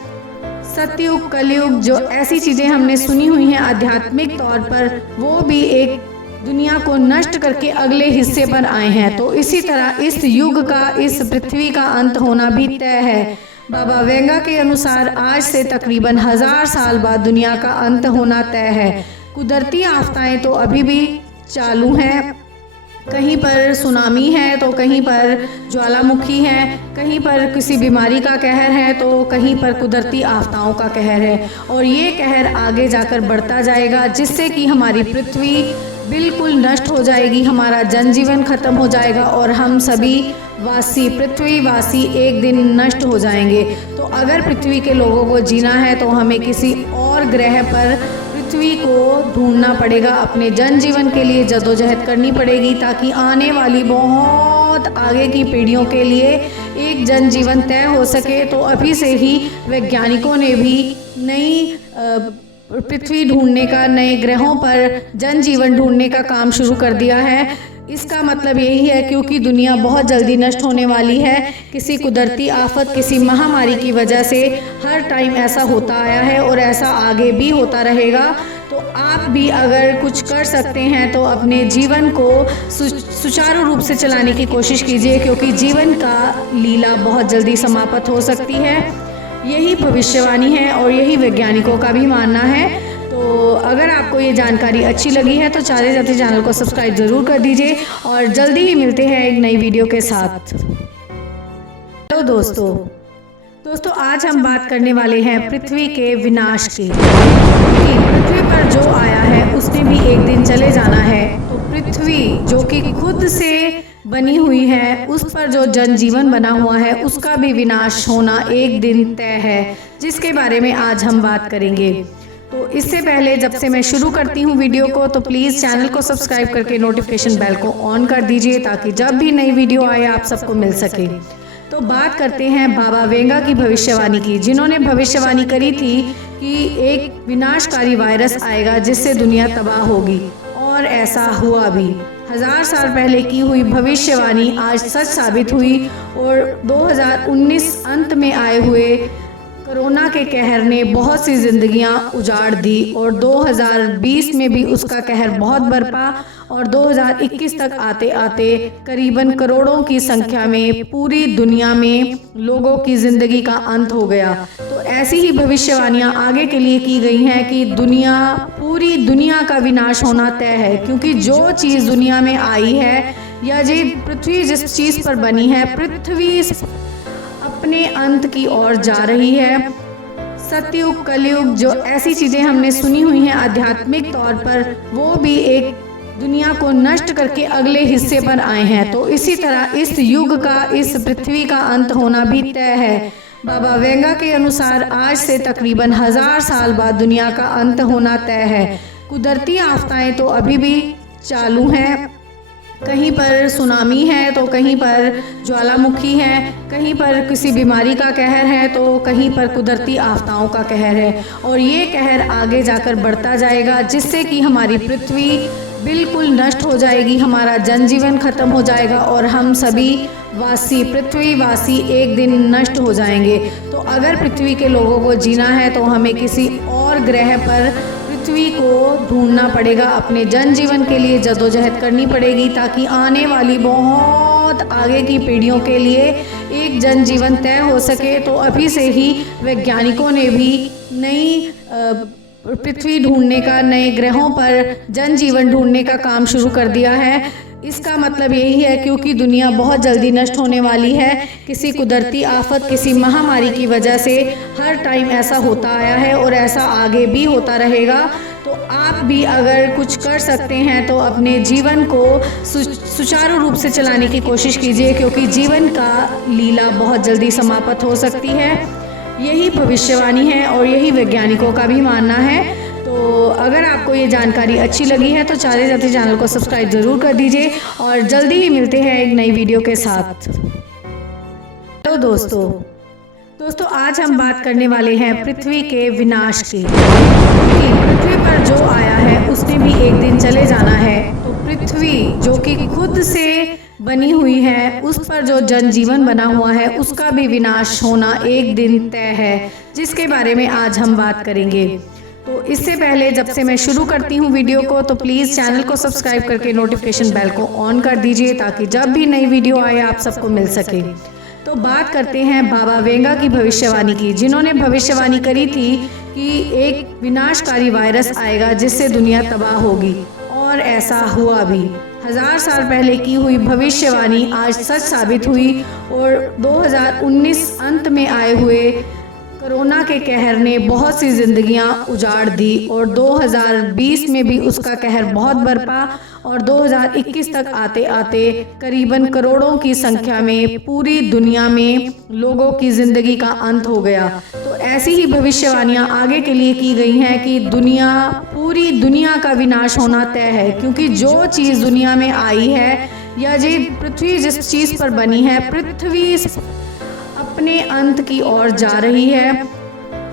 सतयुग कलयुग जो ऐसी चीज़ें हमने सुनी हुई हैं आध्यात्मिक तौर पर, वो भी एक दुनिया को नष्ट करके अगले हिस्से पर आए हैं। तो इसी तरह इस युग का, इस पृथ्वी का अंत होना भी तय है। बाबा वेंगा के अनुसार आज से तकरीबन 1000 साल बाद दुनिया का अंत होना तय है। कुदरती आफताएं तो अभी भी चालू हैं, कहीं पर सुनामी है तो कहीं पर ज्वालामुखी है, कहीं पर किसी बीमारी का कहर है तो कहीं पर कुदरती आफताओं का कहर है और ये कहर आगे जाकर बढ़ता जाएगा, जिससे कि हमारी पृथ्वी बिल्कुल नष्ट हो जाएगी, हमारा जनजीवन खत्म हो जाएगा और हम सभी पृथ्वीवासी एक दिन नष्ट हो जाएंगे। तो अगर पृथ्वी के लोगों को जीना है तो हमें किसी और ग्रह पर पृथ्वी को ढूंढना पड़ेगा, अपने जनजीवन के लिए जद्दोजहद करनी पड़ेगी, ताकि आने वाली बहुत आगे की पीढ़ियों के लिए एक जनजीवन तय हो सके। तो अभी से ही वैज्ञानिकों ने भी नई पृथ्वी ढूंढने का, नए ग्रहों पर जनजीवन ढूंढने का काम शुरू कर दिया है। इसका मतलब यही है क्योंकि दुनिया बहुत जल्दी नष्ट होने वाली है। किसी कुदरती आफत, किसी महामारी की वजह से हर टाइम ऐसा होता आया है और ऐसा आगे भी होता रहेगा। तो आप भी अगर कुछ कर सकते हैं तो अपने जीवन को सुचारू रूप से चलाने की कोशिश कीजिए, क्योंकि जीवन का लीला बहुत जल्दी समाप्त हो सकती है। यही भविष्यवाणी है और यही वैज्ञानिकों का भी मानना है। तो अगर आपको ये जानकारी अच्छी लगी है तो चारे जाते चैनल को सब्सक्राइब ज़रूर कर दीजिए और जल्दी ही मिलते हैं एक नई वीडियो के साथ। हेलो दोस्तों आज हम बात करने वाले हैं पृथ्वी के विनाश की। पृथ्वी पर जो आया है उसने भी एक दिन चले जाना है। तो पृथ्वी जो कि खुद से बनी हुई है, उस पर जो जनजीवन बना हुआ है, उसका भी विनाश होना एक दिन तय है, जिसके बारे में आज हम बात करेंगे। तो इससे पहले जब से मैं शुरू करती हूँ वीडियो को, तो प्लीज़ चैनल को सब्सक्राइब करके नोटिफिकेशन बेल को ऑन कर दीजिए, ताकि जब भी नई वीडियो आए आप सबको मिल सके। तो बात करते हैं बाबा वेंगा की भविष्यवाणी की, जिन्होंने भविष्यवाणी करी थी कि एक विनाशकारी वायरस आएगा जिससे दुनिया तबाह होगी, और ऐसा हुआ भी। 1000 साल पहले की हुई भविष्यवाणी आज सच साबित हुई और 2019 अंत में आए हुए कोरोना के कहर ने बहुत सी जिंदगियां उजाड़ दी, और 2020 में भी उसका कहर बहुत बरपा, और 2021 तक आते आते करीबन करोड़ों की संख्या में पूरी दुनिया में लोगों की ज़िंदगी का अंत हो गया। तो ऐसी ही भविष्यवाणियां आगे के लिए की गई हैं कि पूरी दुनिया का विनाश होना तय है, क्योंकि जो चीज़ दुनिया में आई है, या जो पृथ्वी जिस चीज़ पर बनी है, पृथ्वी अपने अंत की ओर जा रही है। सतयुग, कलयुग, जो ऐसी चीज़ें हमने सुनी हुई हैं आध्यात्मिक तौर पर, वो भी एक दुनिया को नष्ट करके अगले हिस्से पर आए हैं। तो इसी तरह इस युग का, इस पृथ्वी का अंत होना भी तय है। बाबा वेंगा के अनुसार आज से तकरीबन 1000 साल बाद दुनिया का अंत होना तय है। कुदरती आफताएं तो अभी भी चालू हैं, कहीं पर सुनामी है तो कहीं पर ज्वालामुखी है, कहीं पर किसी बीमारी का कहर है तो कहीं पर कुदरती आफताओं का कहर है, और ये कहर आगे जाकर बढ़ता जाएगा, जिससे कि हमारी पृथ्वी बिल्कुल नष्ट हो जाएगी, हमारा जनजीवन खत्म हो जाएगा और हम सभी पृथ्वीवासी एक दिन नष्ट हो जाएंगे। तो अगर पृथ्वी के लोगों को जीना है तो हमें किसी और ग्रह पर पृथ्वी को ढूंढना पड़ेगा, अपने जनजीवन के लिए जदोजहद करनी पड़ेगी, ताकि आने वाली बहुत आगे की पीढ़ियों के लिए एक जनजीवन तय हो सके। तो अभी से ही वैज्ञानिकों ने भी नई पृथ्वी ढूंढने का, नए ग्रहों पर जनजीवन ढूंढने का काम शुरू कर दिया है। इसका मतलब यही है, क्योंकि दुनिया बहुत जल्दी नष्ट होने वाली है, किसी कुदरती आफत, किसी महामारी की वजह से हर टाइम ऐसा होता आया है और ऐसा आगे भी होता रहेगा। तो आप भी अगर कुछ कर सकते हैं तो अपने जीवन को सुचारू रूप से चलाने की कोशिश कीजिए, क्योंकि जीवन का लीला बहुत जल्दी समाप्त हो सकती है। यही भविष्यवाणी है और यही वैज्ञानिकों का भी मानना है। तो अगर आपको ये जानकारी अच्छी लगी है तो चारे जाते चैनल को सब्सक्राइब ज़रूर कर दीजिए और जल्दी ही मिलते हैं एक नई वीडियो के साथ। हेलो दोस्तों आज हम बात करने वाले हैं पृथ्वी के विनाश की। पृथ्वी पर जो आया है उसने भी एक दिन चले जाना है। तो पृथ्वी जो कि खुद से बनी हुई है, उस पर जो जनजीवन बना हुआ है, उसका भी विनाश होना एक दिन तय है, जिसके बारे में आज हम बात करेंगे। तो इससे पहले जब से मैं शुरू करती हूँ वीडियो को, तो प्लीज़ चैनल को सब्सक्राइब करके नोटिफिकेशन बेल को ऑन कर दीजिए, ताकि जब भी नई वीडियो आए आप सबको मिल सके। तो बात करते हैं बाबा वेंगा की भविष्यवाणी की, जिन्होंने भविष्यवाणी करी थी कि एक विनाशकारी वायरस आएगा जिससे दुनिया तबाह होगी, और ऐसा हुआ भी। 1000 साल पहले की हुई भविष्यवाणी आज सच साबित हुई, और 2019 अंत में आए हुए कोरोना के कहर ने बहुत सी जिंदगियां उजाड़ दी, और 2020 में भी उसका कहर बहुत बरपा, और 2021 तक आते आते करीबन करोड़ों की संख्या में पूरी दुनिया में लोगों की ज़िंदगी का अंत हो गया। तो ऐसी ही भविष्यवाणियां आगे के लिए की गई हैं कि पूरी दुनिया का विनाश होना तय है, क्योंकि जो चीज़ दुनिया में आई है, या जो पृथ्वी जिस चीज़ पर बनी है, पृथ्वी अपने अंत की ओर जा रही है।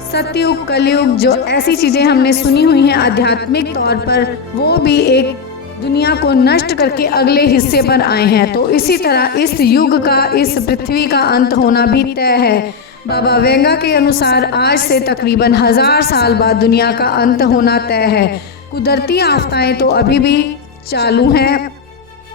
सतयुग, कलयुग, जो ऐसी चीज़ें हमने सुनी हुई हैं आध्यात्मिक तौर पर, वो भी एक दुनिया को नष्ट करके अगले हिस्से पर आए हैं। तो इसी तरह इस युग का, इस पृथ्वी का अंत होना भी तय है। बाबा वेंगा के अनुसार आज से तकरीबन 1000 साल बाद दुनिया का अंत होना तय है। कुदरती आफताएं तो अभी भी चालू हैं।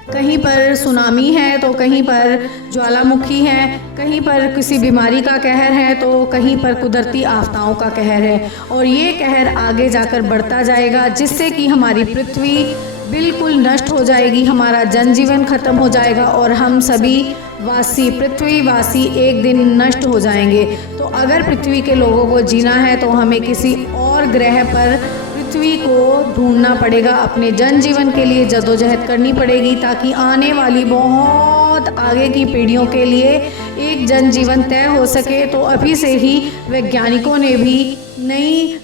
कहीं पर सुनामी है तो कहीं पर ज्वालामुखी है, कहीं पर किसी बीमारी का कहर है तो कहीं पर कुदरती आफताओं का कहर है। और ये कहर आगे जाकर बढ़ता जाएगा, जिससे कि हमारी पृथ्वी बिल्कुल नष्ट हो जाएगी, हमारा जनजीवन खत्म हो जाएगा और हम सभी पृथ्वीवासी एक दिन नष्ट हो जाएंगे। तो अगर पृथ्वी के लोगों को जीना है तो हमें किसी और ग्रह पर पृथ्वी को ढूंढना पड़ेगा, अपने जनजीवन के लिए जद्दोजहद करनी पड़ेगी, ताकि आने वाली बहुत आगे की पीढ़ियों के लिए एक जनजीवन तय हो सके। तो अभी से ही वैज्ञानिकों ने भी नई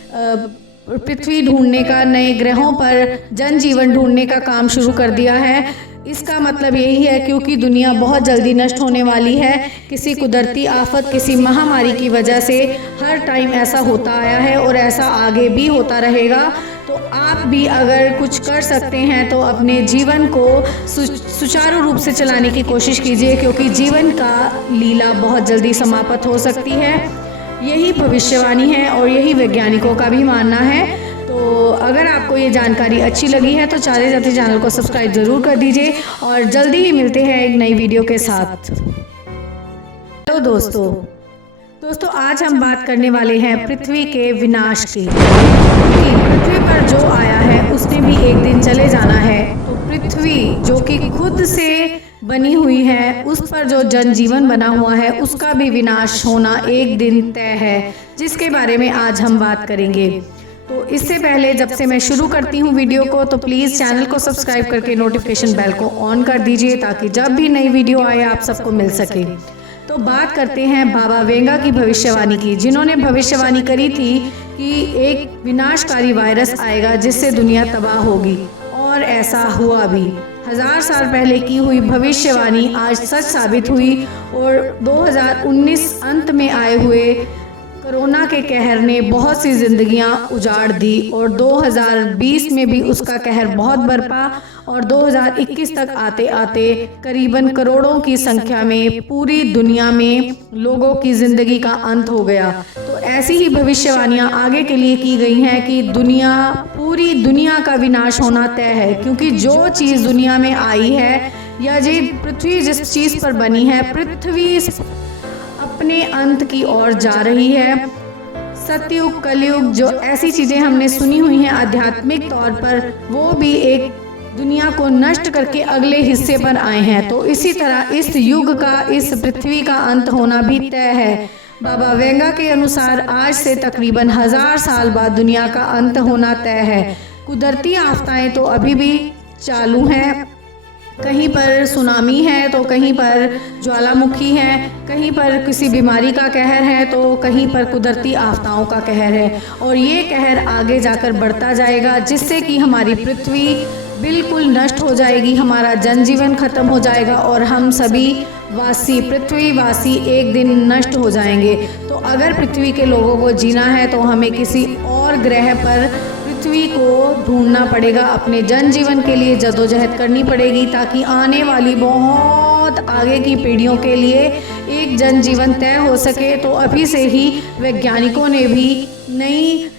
पृथ्वी ढूंढने का, नए ग्रहों पर जनजीवन ढूंढने का काम शुरू कर दिया है। इसका मतलब यही है क्योंकि दुनिया बहुत जल्दी नष्ट होने वाली है। किसी कुदरती आफत, किसी महामारी की वजह से हर टाइम ऐसा होता आया है और ऐसा आगे भी होता रहेगा। तो आप भी अगर कुछ कर सकते हैं तो अपने जीवन को सुचारू रूप से चलाने की कोशिश कीजिए, क्योंकि जीवन का लीला बहुत जल्दी समाप्त हो सकती है। यही भविष्यवाणी है और यही वैज्ञानिकों का भी मानना है। तो अगर आपको ये जानकारी अच्छी लगी है तो चाहे जाते चैनल को सब्सक्राइब ज़रूर कर दीजिए और जल्दी ही मिलते हैं एक नई वीडियो के साथ। हेलो दोस्तों आज हम बात करने वाले हैं पृथ्वी के विनाश की। पृथ्वी पर जो आया है उसने भी एक दिन चले जाना है। तो पृथ्वी जो कि खुद से बनी हुई है, उस पर जो जनजीवन बना हुआ है, उसका भी विनाश होना एक दिन तय है, जिसके बारे में आज हम बात करेंगे। तो इससे पहले जब से मैं शुरू करती हूँ वीडियो को, तो प्लीज़ चैनल को सब्सक्राइब करके नोटिफिकेशन बेल को ऑन कर दीजिए, ताकि जब भी नई वीडियो आए आप सबको मिल सके। तो बात करते हैं बाबा वेंगा की भविष्यवाणी की, जिन्होंने भविष्यवाणी करी थी कि एक विनाशकारी वायरस आएगा जिससे दुनिया तबाह होगी, और ऐसा हुआ भी। 1000 साल पहले की हुई भविष्यवाणी आज सच साबित हुई और 2019 अंत में आए हुए कोरोना के कहर ने बहुत सी जिंदगियां उजाड़ दी और 2020 में भी उसका कहर बहुत बरपा और 2021 तक आते आते करीबन करोड़ों की संख्या में पूरी दुनिया में लोगों की ज़िंदगी का अंत हो गया। तो ऐसी ही भविष्यवाणियां आगे के लिए की गई हैं कि पूरी दुनिया का विनाश होना तय है, क्योंकि जो चीज़ दुनिया में आई है या पृथ्वी जिस चीज़ पर बनी है, पृथ्वी अपने अंत की ओर जा रही है। सतयुग, कलयुग, जो ऐसी चीज़ें हमने सुनी हुई हैं आध्यात्मिक तौर पर, वो भी एक दुनिया को नष्ट करके अगले हिस्से पर आए हैं। तो इसी तरह इस युग का, इस पृथ्वी का अंत होना भी तय है। बाबा वेंगा के अनुसार आज से तकरीबन 1000 साल बाद दुनिया का अंत होना तय है। कुदरती आफताएं तो अभी भी चालू हैं। कहीं पर सुनामी है तो कहीं पर ज्वालामुखी है, कहीं पर किसी बीमारी का कहर है तो कहीं पर कुदरती आफताओं का कहर है। और ये कहर आगे जाकर बढ़ता जाएगा, जिससे कि हमारी पृथ्वी बिल्कुल नष्ट हो जाएगी, हमारा जनजीवन खत्म हो जाएगा और हम सभी पृथ्वीवासी एक दिन नष्ट हो जाएंगे। तो अगर पृथ्वी के लोगों को जीना है तो हमें किसी और ग्रह पर पृथ्वी को ढूंढना पड़ेगा, अपने जनजीवन के लिए जद्दोजहद करनी पड़ेगी, ताकि आने वाली बहुत आगे की पीढ़ियों के लिए एक जनजीवन तय हो सके। तो अभी से ही वैज्ञानिकों ने भी नई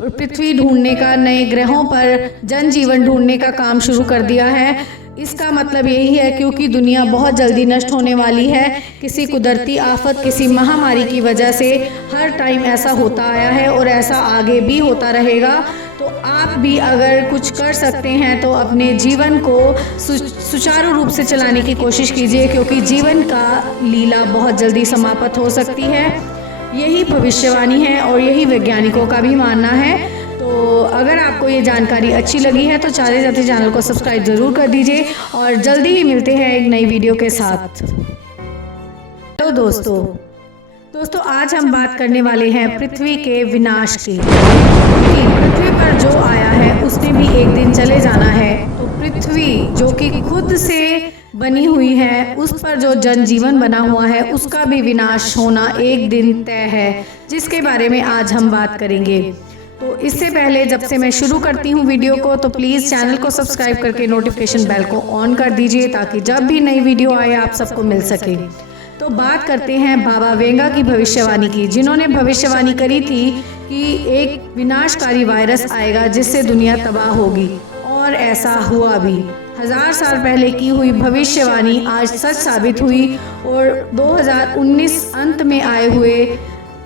पृथ्वी ढूंढने का, नए ग्रहों पर जनजीवन ढूंढने का काम शुरू कर दिया है। इसका मतलब यही है क्योंकि दुनिया बहुत जल्दी नष्ट होने वाली है। किसी कुदरती आफत, किसी महामारी की वजह से हर टाइम ऐसा होता आया है और ऐसा आगे भी होता रहेगा। तो आप भी अगर कुछ कर सकते हैं तो अपने जीवन को सुचारू रूप से चलाने की कोशिश कीजिए, क्योंकि जीवन का लीला बहुत जल्दी समाप्त हो सकती है। यही भविष्यवाणी है और यही वैज्ञानिकों का भी मानना है। तो अगर आपको ये जानकारी अच्छी लगी है तो चाहे जाते चैनल को सब्सक्राइब ज़रूर कर दीजिए और जल्दी ही मिलते हैं एक नई वीडियो के साथ। हेलो दोस्तों आज हम बात करने वाले हैं पृथ्वी के विनाश की। पृथ्वी पर जो आया है उसने भी एक दिन चले जाना है। तो पृथ्वी जो कि खुद से बनी हुई है, उस पर जो जनजीवन बना हुआ है, उसका भी विनाश होना एक दिन तय है, जिसके बारे में आज हम बात करेंगे। तो इससे पहले जब से मैं शुरू करती हूँ वीडियो को, तो प्लीज़ चैनल को सब्सक्राइब करके नोटिफिकेशन बेल को ऑन कर दीजिए, ताकि जब भी नई वीडियो आए आप सबको मिल सके। तो बात करते हैं बाबा वेंगा की भविष्यवाणी की, जिन्होंने भविष्यवाणी करी थी कि एक विनाशकारी वायरस आएगा जिससे दुनिया तबाह होगी, और ऐसा हुआ भी। 1000 साल पहले की हुई भविष्यवाणी आज सच साबित हुई और 2019 अंत में आए हुए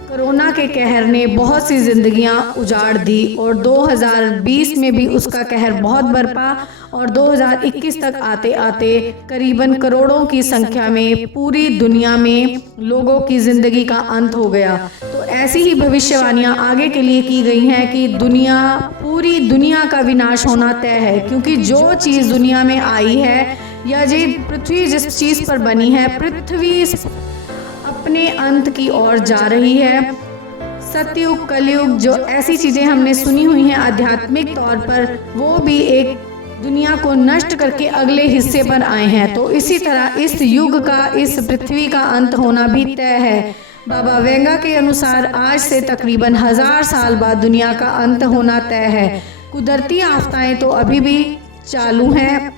कोरोना के कहर ने बहुत सी जिंदगियां उजाड़ दी और 2020 में भी उसका कहर बहुत बरपा और 2021 तक आते आते करीबन करोड़ों की संख्या में पूरी दुनिया में लोगों की जिंदगी का अंत हो गया। तो ऐसी ही भविष्यवाणियां आगे के लिए की गई हैं कि पूरी दुनिया का विनाश होना तय है, क्योंकि जो चीज़ दुनिया में आई है या जो पृथ्वी जिस चीज़ पर बनी है, पृथ्वी अपने अंत की ओर जा रही है। सतयुग कलयुग जो ऐसी चीज़ें हमने सुनी हुई हैं आध्यात्मिक तौर पर, वो भी एक दुनिया को नष्ट करके अगले हिस्से पर आए हैं। तो इसी तरह इस युग का, इस पृथ्वी का अंत होना भी तय है। बाबा वेंगा के अनुसार आज से तकरीबन 1000 साल बाद दुनिया का अंत होना तय है। कुदरती आफताएं तो अभी भी चालू हैं,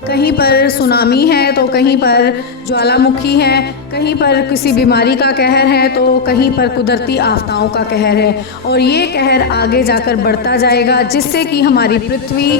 कहीं पर सुनामी है तो कहीं पर ज्वालामुखी है, कहीं पर किसी बीमारी का कहर है तो कहीं पर कुदरती आफताओं का कहर है, और ये कहर आगे जाकर बढ़ता जाएगा जिससे कि हमारी पृथ्वी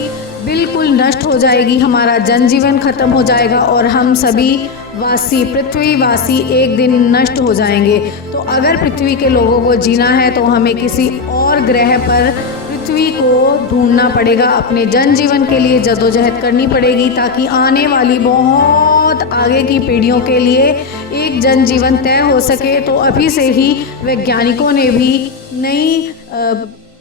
बिल्कुल नष्ट हो जाएगी, हमारा जनजीवन खत्म हो जाएगा और हम सभी पृथ्वीवासी एक दिन नष्ट हो जाएंगे। तो अगर पृथ्वी के लोगों को जीना है तो हमें किसी और ग्रह पर पृथ्वी को ढूंढना पड़ेगा, अपने जनजीवन के लिए जद्दोजहद करनी पड़ेगी, ताकि आने वाली बहुत आगे की पीढ़ियों के लिए एक जनजीवन तय हो सके। तो अभी से ही वैज्ञानिकों ने भी नई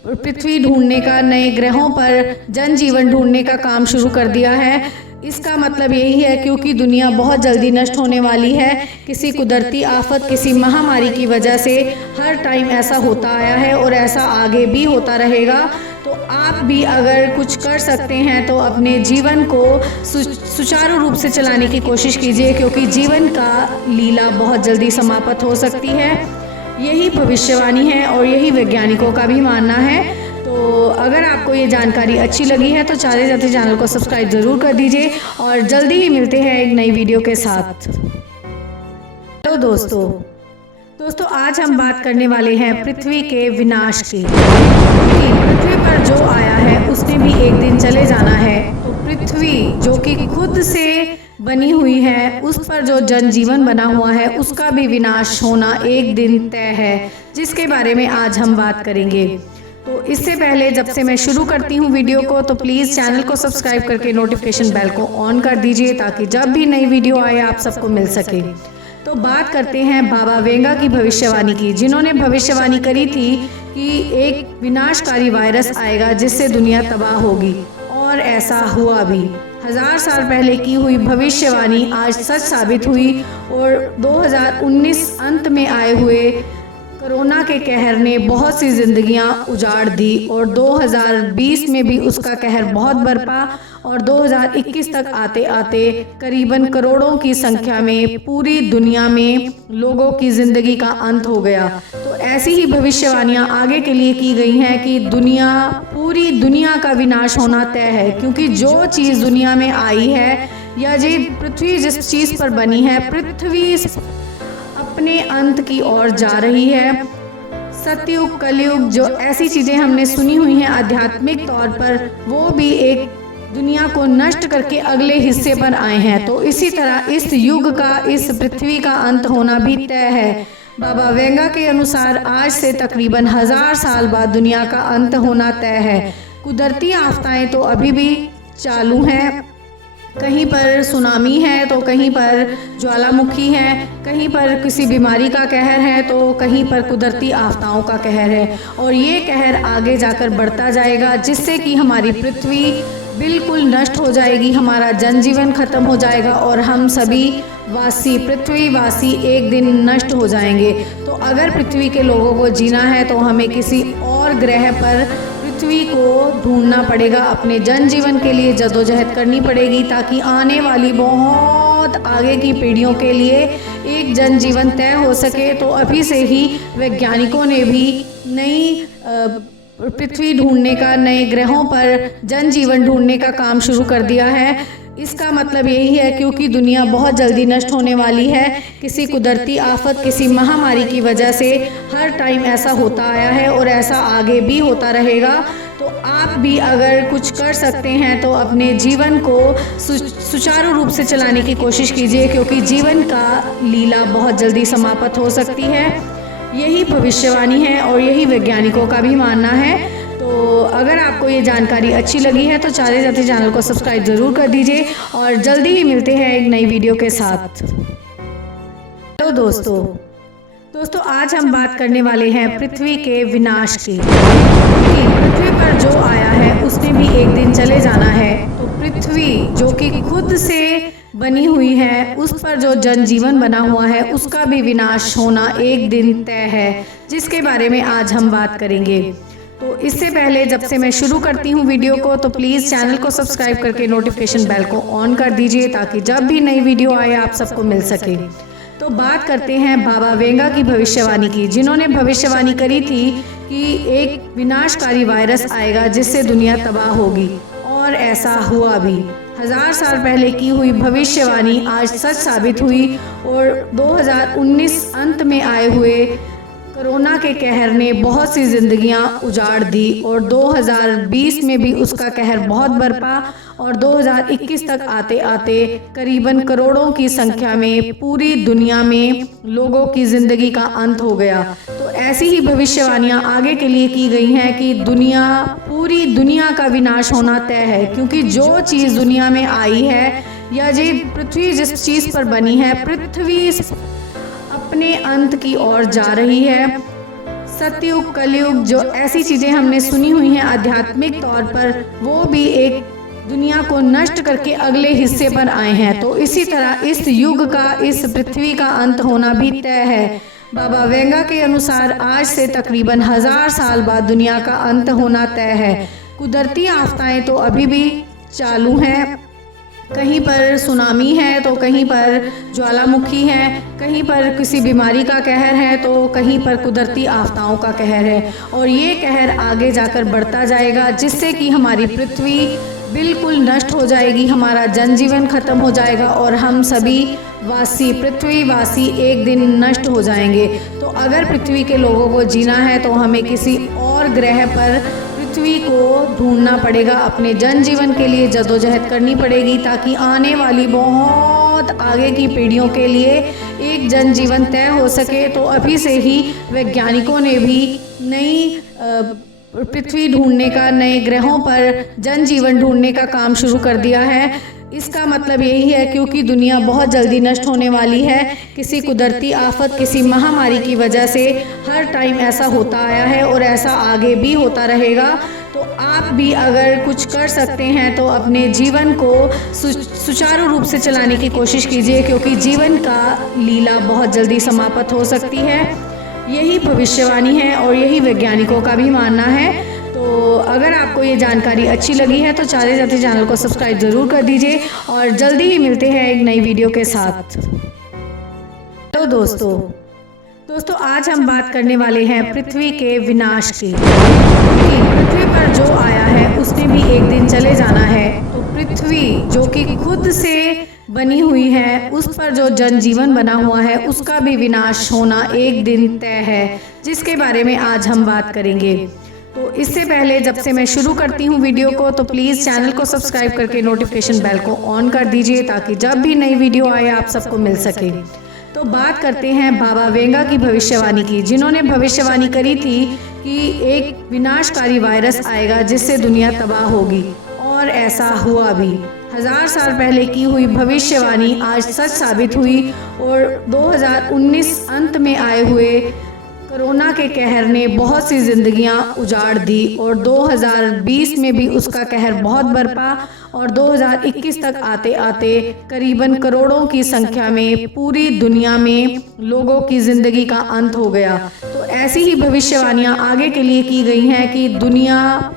पृथ्वी ढूंढने का, नए ग्रहों पर जनजीवन ढूंढने का काम शुरू कर दिया है। इसका मतलब यही है क्योंकि दुनिया बहुत जल्दी नष्ट होने वाली है। किसी कुदरती आफत, किसी महामारी की वजह से हर टाइम ऐसा होता आया है और ऐसा आगे भी होता रहेगा। तो आप भी अगर कुछ कर सकते हैं तो अपने जीवन को सुचारू रूप से चलाने की कोशिश कीजिए, क्योंकि जीवन का लीला बहुत जल्दी समाप्त हो सकती है। यही भविष्यवाणी है और यही वैज्ञानिकों का भी मानना है। तो अगर आपको ये जानकारी अच्छी लगी है तो चले जाते चैनल को सब्सक्राइब ज़रूर कर दीजिए और जल्दी ही मिलते हैं एक नई वीडियो के साथ। तो दोस्तों आज हम बात करने वाले हैं पृथ्वी के विनाश की। पृथ्वी पर जो आया है उसने भी एक दिन चले जाना है। तो पृथ्वी जो कि खुद से बनी हुई है, उस पर जो जनजीवन बना हुआ है, उसका भी विनाश होना एक दिन तय है, जिसके बारे में आज हम बात करेंगे। तो इससे पहले जब से मैं शुरू करती हूँ वीडियो को, तो प्लीज़ चैनल को सब्सक्राइब करके नोटिफिकेशन बेल को ऑन कर दीजिए, ताकि जब भी नई वीडियो आए आप सबको मिल सके। तो बात करते हैं बाबा वेंगा की भविष्यवाणी की, जिन्होंने भविष्यवाणी करी थी कि एक विनाशकारी वायरस आएगा जिससे दुनिया तबाह होगी, और ऐसा हुआ भी। 1000 साल पहले की हुई भविष्यवाणी आज सच साबित हुई और 2019 अंत में आए हुए कोरोना के कहर ने बहुत सी जिंदगियां उजाड़ दी और 2020 में भी उसका कहर बहुत बरपा और 2021 तक आते आते करीबन करोड़ों की संख्या में पूरी दुनिया में लोगों की जिंदगी का अंत हो गया। तो ऐसी ही भविष्यवाणियां आगे के लिए की गई हैं कि पूरी दुनिया का विनाश होना तय है, क्योंकि जो चीज़ दुनिया में आई है या जो पृथ्वी जिस चीज़ पर बनी है, पृथ्वी अपने अंत की ओर जा रही है। सतयुग कलयुग जो ऐसी चीज़ें हमने सुनी हुई हैं आध्यात्मिक तौर पर, वो भी एक दुनिया को नष्ट करके अगले हिस्से पर आए हैं। तो इसी तरह इस युग का, इस पृथ्वी का अंत होना भी तय है। बाबा वेंगा के अनुसार आज से तकरीबन 1000 साल बाद दुनिया का अंत होना तय है। कुदरती आफताएं तो अभी भी चालू हैं, कहीं पर सुनामी है तो कहीं पर ज्वालामुखी है, कहीं पर किसी बीमारी का कहर है तो कहीं पर कुदरती आफताओं का कहर है, और ये कहर आगे जाकर बढ़ता जाएगा जिससे कि हमारी पृथ्वी बिल्कुल नष्ट हो जाएगी, हमारा जनजीवन खत्म हो जाएगा और हम सभी पृथ्वीवासी एक दिन नष्ट हो जाएंगे। तो अगर पृथ्वी के लोगों को जीना है तो हमें किसी और ग्रह पर पृथ्वी को ढूंढना पड़ेगा, अपने जनजीवन के लिए जद्दोजहद करनी पड़ेगी, ताकि आने वाली बहुत आगे की पीढ़ियों के लिए एक जनजीवन तय हो सके। तो अभी से ही वैज्ञानिकों ने भी नई पृथ्वी ढूंढने का, नए ग्रहों पर जनजीवन ढूंढने का काम शुरू कर दिया है। इसका मतलब यही है क्योंकि दुनिया बहुत जल्दी नष्ट होने वाली है। किसी कुदरती आफत, किसी महामारी की वजह से हर टाइम ऐसा होता आया है और ऐसा आगे भी होता रहेगा। तो आप भी अगर कुछ कर सकते हैं तो अपने जीवन को सुचारू रूप से चलाने की कोशिश कीजिए, क्योंकि जीवन का लीला बहुत जल्दी समाप्त हो सकती है। यही भविष्यवाणी है और यही वैज्ञानिकों का भी मानना है। तो अगर आपको ये जानकारी अच्छी लगी है तो चारे जाते चैनल को सब्सक्राइब ज़रूर कर दीजिए और जल्दी ही मिलते हैं एक नई वीडियो के साथ। हेलो दोस्तों आज हम बात करने वाले हैं पृथ्वी के विनाश की। पृथ्वी पर जो आया है उसने भी एक दिन चले जाना है। तो पृथ्वी जो कि खुद से बनी हुई है, उस पर जो जनजीवन बना हुआ है, उसका भी विनाश होना एक दिन तय है, जिसके बारे में आज हम बात करेंगे। तो इससे पहले जब से मैं शुरू करती हूँ वीडियो को, तो प्लीज़ चैनल को सब्सक्राइब करके नोटिफिकेशन बेल को ऑन कर दीजिए, ताकि जब भी नई वीडियो आए आप सबको मिल सके। तो बात करते हैं बाबा वेंगा की भविष्यवाणी की, जिन्होंने भविष्यवाणी करी थी कि एक विनाशकारी वायरस आएगा जिससे दुनिया तबाह होगी, और ऐसा हुआ भी। 1000 साल पहले की हुई भविष्यवाणी आज सच साबित हुई और 2019 अंत में आए हुए कोरोना के कहर ने बहुत सी जिंदगियां उजाड़ दी, और 2020 में भी उसका कहर बहुत बरपा, और 2021 तक आते आते करीबन करोड़ों की संख्या में पूरी दुनिया में लोगों की ज़िंदगी का अंत हो गया। तो ऐसी ही भविष्यवाणियां आगे के लिए की गई हैं कि पूरी दुनिया का विनाश होना तय है, क्योंकि जो चीज़ दुनिया में आई है, या जो पृथ्वी जिस चीज़ पर बनी है, पृथ्वी अपने अंत की ओर जा रही है। सतयुग, कलयुग, जो ऐसी चीज़ें हमने सुनी हुई हैं आध्यात्मिक तौर पर, वो भी एक दुनिया को नष्ट करके अगले हिस्से पर आए हैं। तो इसी तरह इस युग का, इस पृथ्वी का अंत होना भी तय है। बाबा वेंगा के अनुसार आज से तकरीबन 1000 साल बाद दुनिया का अंत होना तय है। कुदरती आफताएं तो अभी भी चालू हैं, कहीं पर सुनामी है तो कहीं पर ज्वालामुखी है, कहीं पर किसी बीमारी का कहर है तो कहीं पर कुदरती आफताओं का कहर है, और ये कहर आगे जाकर बढ़ता जाएगा, जिससे कि हमारी पृथ्वी बिल्कुल नष्ट हो जाएगी, हमारा जनजीवन खत्म हो जाएगा और हम सभी पृथ्वीवासी एक दिन नष्ट हो जाएंगे। तो अगर पृथ्वी के लोगों को जीना है तो हमें किसी और ग्रह पर पृथ्वी को ढूंढना पड़ेगा, अपने जनजीवन के लिए जद्दोजहद करनी पड़ेगी, ताकि आने वाली बहुत आगे की पीढ़ियों के लिए एक जनजीवन तय हो सके। तो अभी से ही वैज्ञानिकों ने भी नई पृथ्वी ढूंढने का, नए ग्रहों पर जनजीवन ढूंढने का काम शुरू कर दिया है। इसका मतलब यही है क्योंकि दुनिया बहुत जल्दी नष्ट होने वाली है। किसी कुदरती आफत, किसी महामारी की वजह से हर टाइम ऐसा होता आया है और ऐसा आगे भी होता रहेगा। तो आप भी अगर कुछ कर सकते हैं तो अपने जीवन को सुचारू रूप से चलाने की कोशिश कीजिए, क्योंकि जीवन का लीला बहुत जल्दी समाप्त हो सकती है। यही भविष्यवाणी है और यही वैज्ञानिकों का भी मानना है। तो अगर आपको ये जानकारी अच्छी लगी है तो चारे जाते चैनल को सब्सक्राइब ज़रूर कर दीजिए और जल्दी ही मिलते हैं एक नई वीडियो के साथ। हेलो दोस्तों आज हम बात करने वाले हैं पृथ्वी के विनाश की। पृथ्वी पर जो आया है उसने भी एक दिन चले जाना है। तो पृथ्वी जो कि खुद से बनी हुई है, उस पर जो जनजीवन बना हुआ है, उसका भी विनाश होना एक दिन तय है, जिसके बारे में आज हम बात करेंगे। तो इससे पहले जब से मैं शुरू करती हूँ वीडियो को, तो प्लीज़ चैनल को सब्सक्राइब करके नोटिफिकेशन बेल को ऑन कर दीजिए, ताकि जब भी नई वीडियो आए आप सबको मिल सके। तो बात करते हैं बाबा वेंगा की भविष्यवाणी की, जिन्होंने भविष्यवाणी करी थी कि एक विनाशकारी वायरस आएगा जिससे दुनिया तबाह होगी, और ऐसा हुआ भी। 1000 साल पहले की हुई भविष्यवाणी आज सच साबित हुई और 2019 अंत में आए हुए कोरोना के कहर ने बहुत सी जिंदगियां उजाड़ दी, और 2020 में भी उसका कहर बहुत बरपा, और 2021 तक आते आते करीबन करोड़ों की संख्या में पूरी दुनिया में लोगों की ज़िंदगी का अंत हो गया। तो ऐसी ही भविष्यवाणियां आगे के लिए की गई हैं कि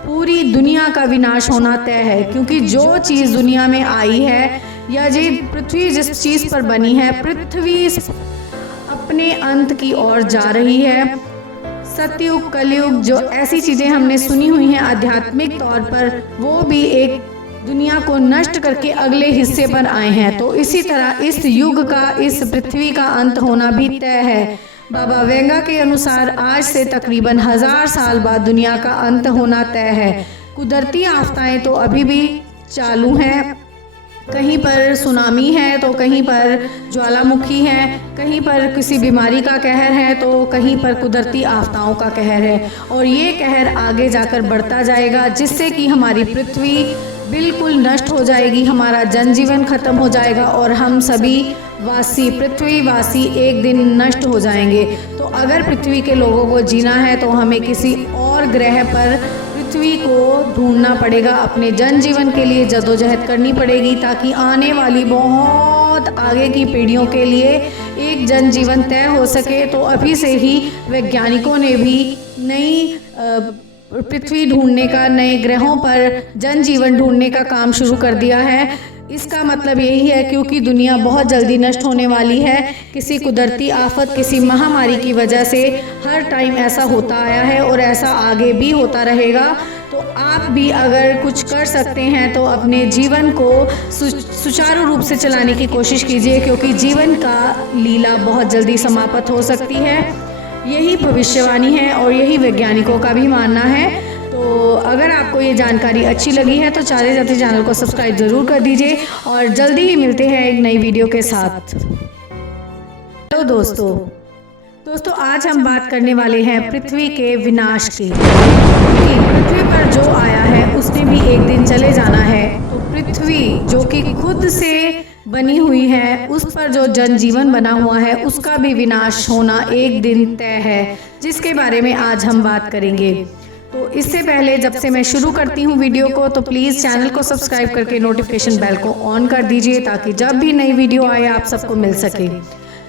पूरी दुनिया का विनाश होना तय है, क्योंकि जो चीज़ दुनिया में आई है, या जो पृथ्वी जिस चीज़ पर बनी है, पृथ्वी अपने अंत की ओर जा रही है। सतयुग, कलयुग, जो ऐसी चीज़ें हमने सुनी हुई हैं आध्यात्मिक तौर पर, वो भी एक दुनिया को नष्ट करके अगले हिस्से पर आए हैं, तो इसी तरह इस युग का, इस पृथ्वी का अंत होना भी तय है। बाबा वेंगा के अनुसार आज से तकरीबन 1000 साल बाद दुनिया का अंत होना तय है। कुदरती आफताएं तो अभी भी चालू हैं, कहीं पर सुनामी है तो कहीं पर ज्वालामुखी है, कहीं पर किसी बीमारी का कहर है तो कहीं पर कुदरती आफताओं का कहर है, और ये कहर आगे जाकर बढ़ता जाएगा, जिससे कि हमारी पृथ्वी बिल्कुल नष्ट हो जाएगी, हमारा जनजीवन खत्म हो जाएगा और हम सभी वासी, पृथ्वीवासी एक दिन नष्ट हो जाएंगे। तो अगर पृथ्वी के लोगों को जीना है तो हमें किसी और ग्रह पर पृथ्वी को ढूंढना पड़ेगा, अपने जनजीवन के लिए जद्दोजहद करनी पड़ेगी, ताकि आने वाली बहुत आगे की पीढ़ियों के लिए एक जनजीवन तय हो सके। तो अभी से ही वैज्ञानिकों ने भी नई पृथ्वी ढूंढने का, नए ग्रहों पर जनजीवन ढूंढने का काम शुरू कर दिया है। इसका मतलब यही है क्योंकि दुनिया बहुत जल्दी नष्ट होने वाली है, किसी कुदरती आफत, किसी महामारी की वजह से हर टाइम ऐसा होता आया है और ऐसा आगे भी होता रहेगा। तो आप भी अगर कुछ कर सकते हैं तो अपने जीवन को सुचारू रूप से चलाने की कोशिश कीजिए, क्योंकि जीवन का लीला बहुत जल्दी समाप्त हो सकती है। यही भविष्यवाणी है और यही वैज्ञानिकों का भी मानना है। तो अगर आपको ये जानकारी अच्छी लगी है तो चारे जाते चैनल को सब्सक्राइब ज़रूर कर दीजिए और जल्दी ही मिलते हैं एक नई वीडियो के साथ। तो दोस्तों आज हम बात करने वाले हैं पृथ्वी के विनाश की। पृथ्वी पर जो आया है उसने भी एक दिन चले जाना है, तो पृथ्वी जो कि खुद से बनी हुई है, उस पर जो जनजीवन बना हुआ है, उसका भी विनाश होना एक दिन तय है, जिसके बारे में आज हम बात करेंगे। तो इससे पहले जब से मैं शुरू करती हूँ वीडियो को, तो प्लीज़ चैनल को सब्सक्राइब करके नोटिफिकेशन बेल को ऑन कर दीजिए, ताकि जब भी नई वीडियो आए आप सबको मिल सके।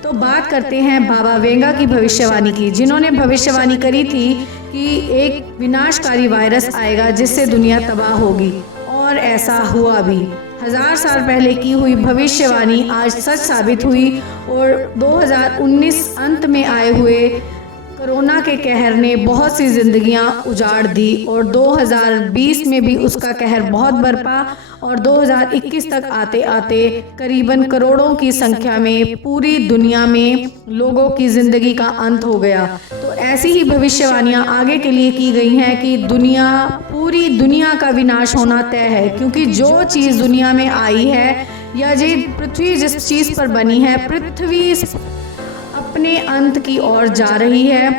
तो बात करते हैं बाबा वेंगा की भविष्यवाणी की, जिन्होंने भविष्यवाणी करी थी कि एक विनाशकारी वायरस आएगा जिससे दुनिया तबाह होगी, और ऐसा हुआ भी। 1000 साल पहले की हुई भविष्यवाणी आज सच साबित हुई, और 2019 अंत में आए हुए कोरोना के कहर ने बहुत सी जिंदगियां उजाड़ दी, और 2020 में भी उसका कहर बहुत बरपा, और 2021 तक आते आते करीबन करोड़ों की संख्या में पूरी दुनिया में लोगों की ज़िंदगी का अंत हो गया। तो ऐसी ही भविष्यवाणियां आगे के लिए की गई हैं कि पूरी दुनिया का विनाश होना तय है, क्योंकि जो चीज़ दुनिया में आई है, या जो पृथ्वी जिस चीज़ पर बनी है, पृथ्वी अपने अंत की ओर जा रही है।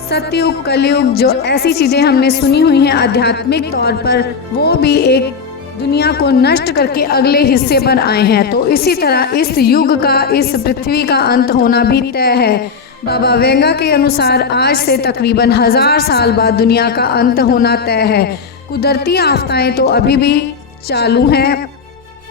सतयुग, कलयुग, जो ऐसी चीज़ें हमने सुनी हुई हैं आध्यात्मिक तौर पर, वो भी एक दुनिया को नष्ट करके अगले हिस्से पर आए हैं। तो इसी तरह इस युग का, इस पृथ्वी का अंत होना भी तय है। बाबा वेंगा के अनुसार आज से तकरीबन 1000 साल बाद दुनिया का अंत होना तय है। कुदरती आफताएं तो अभी भी चालू हैं,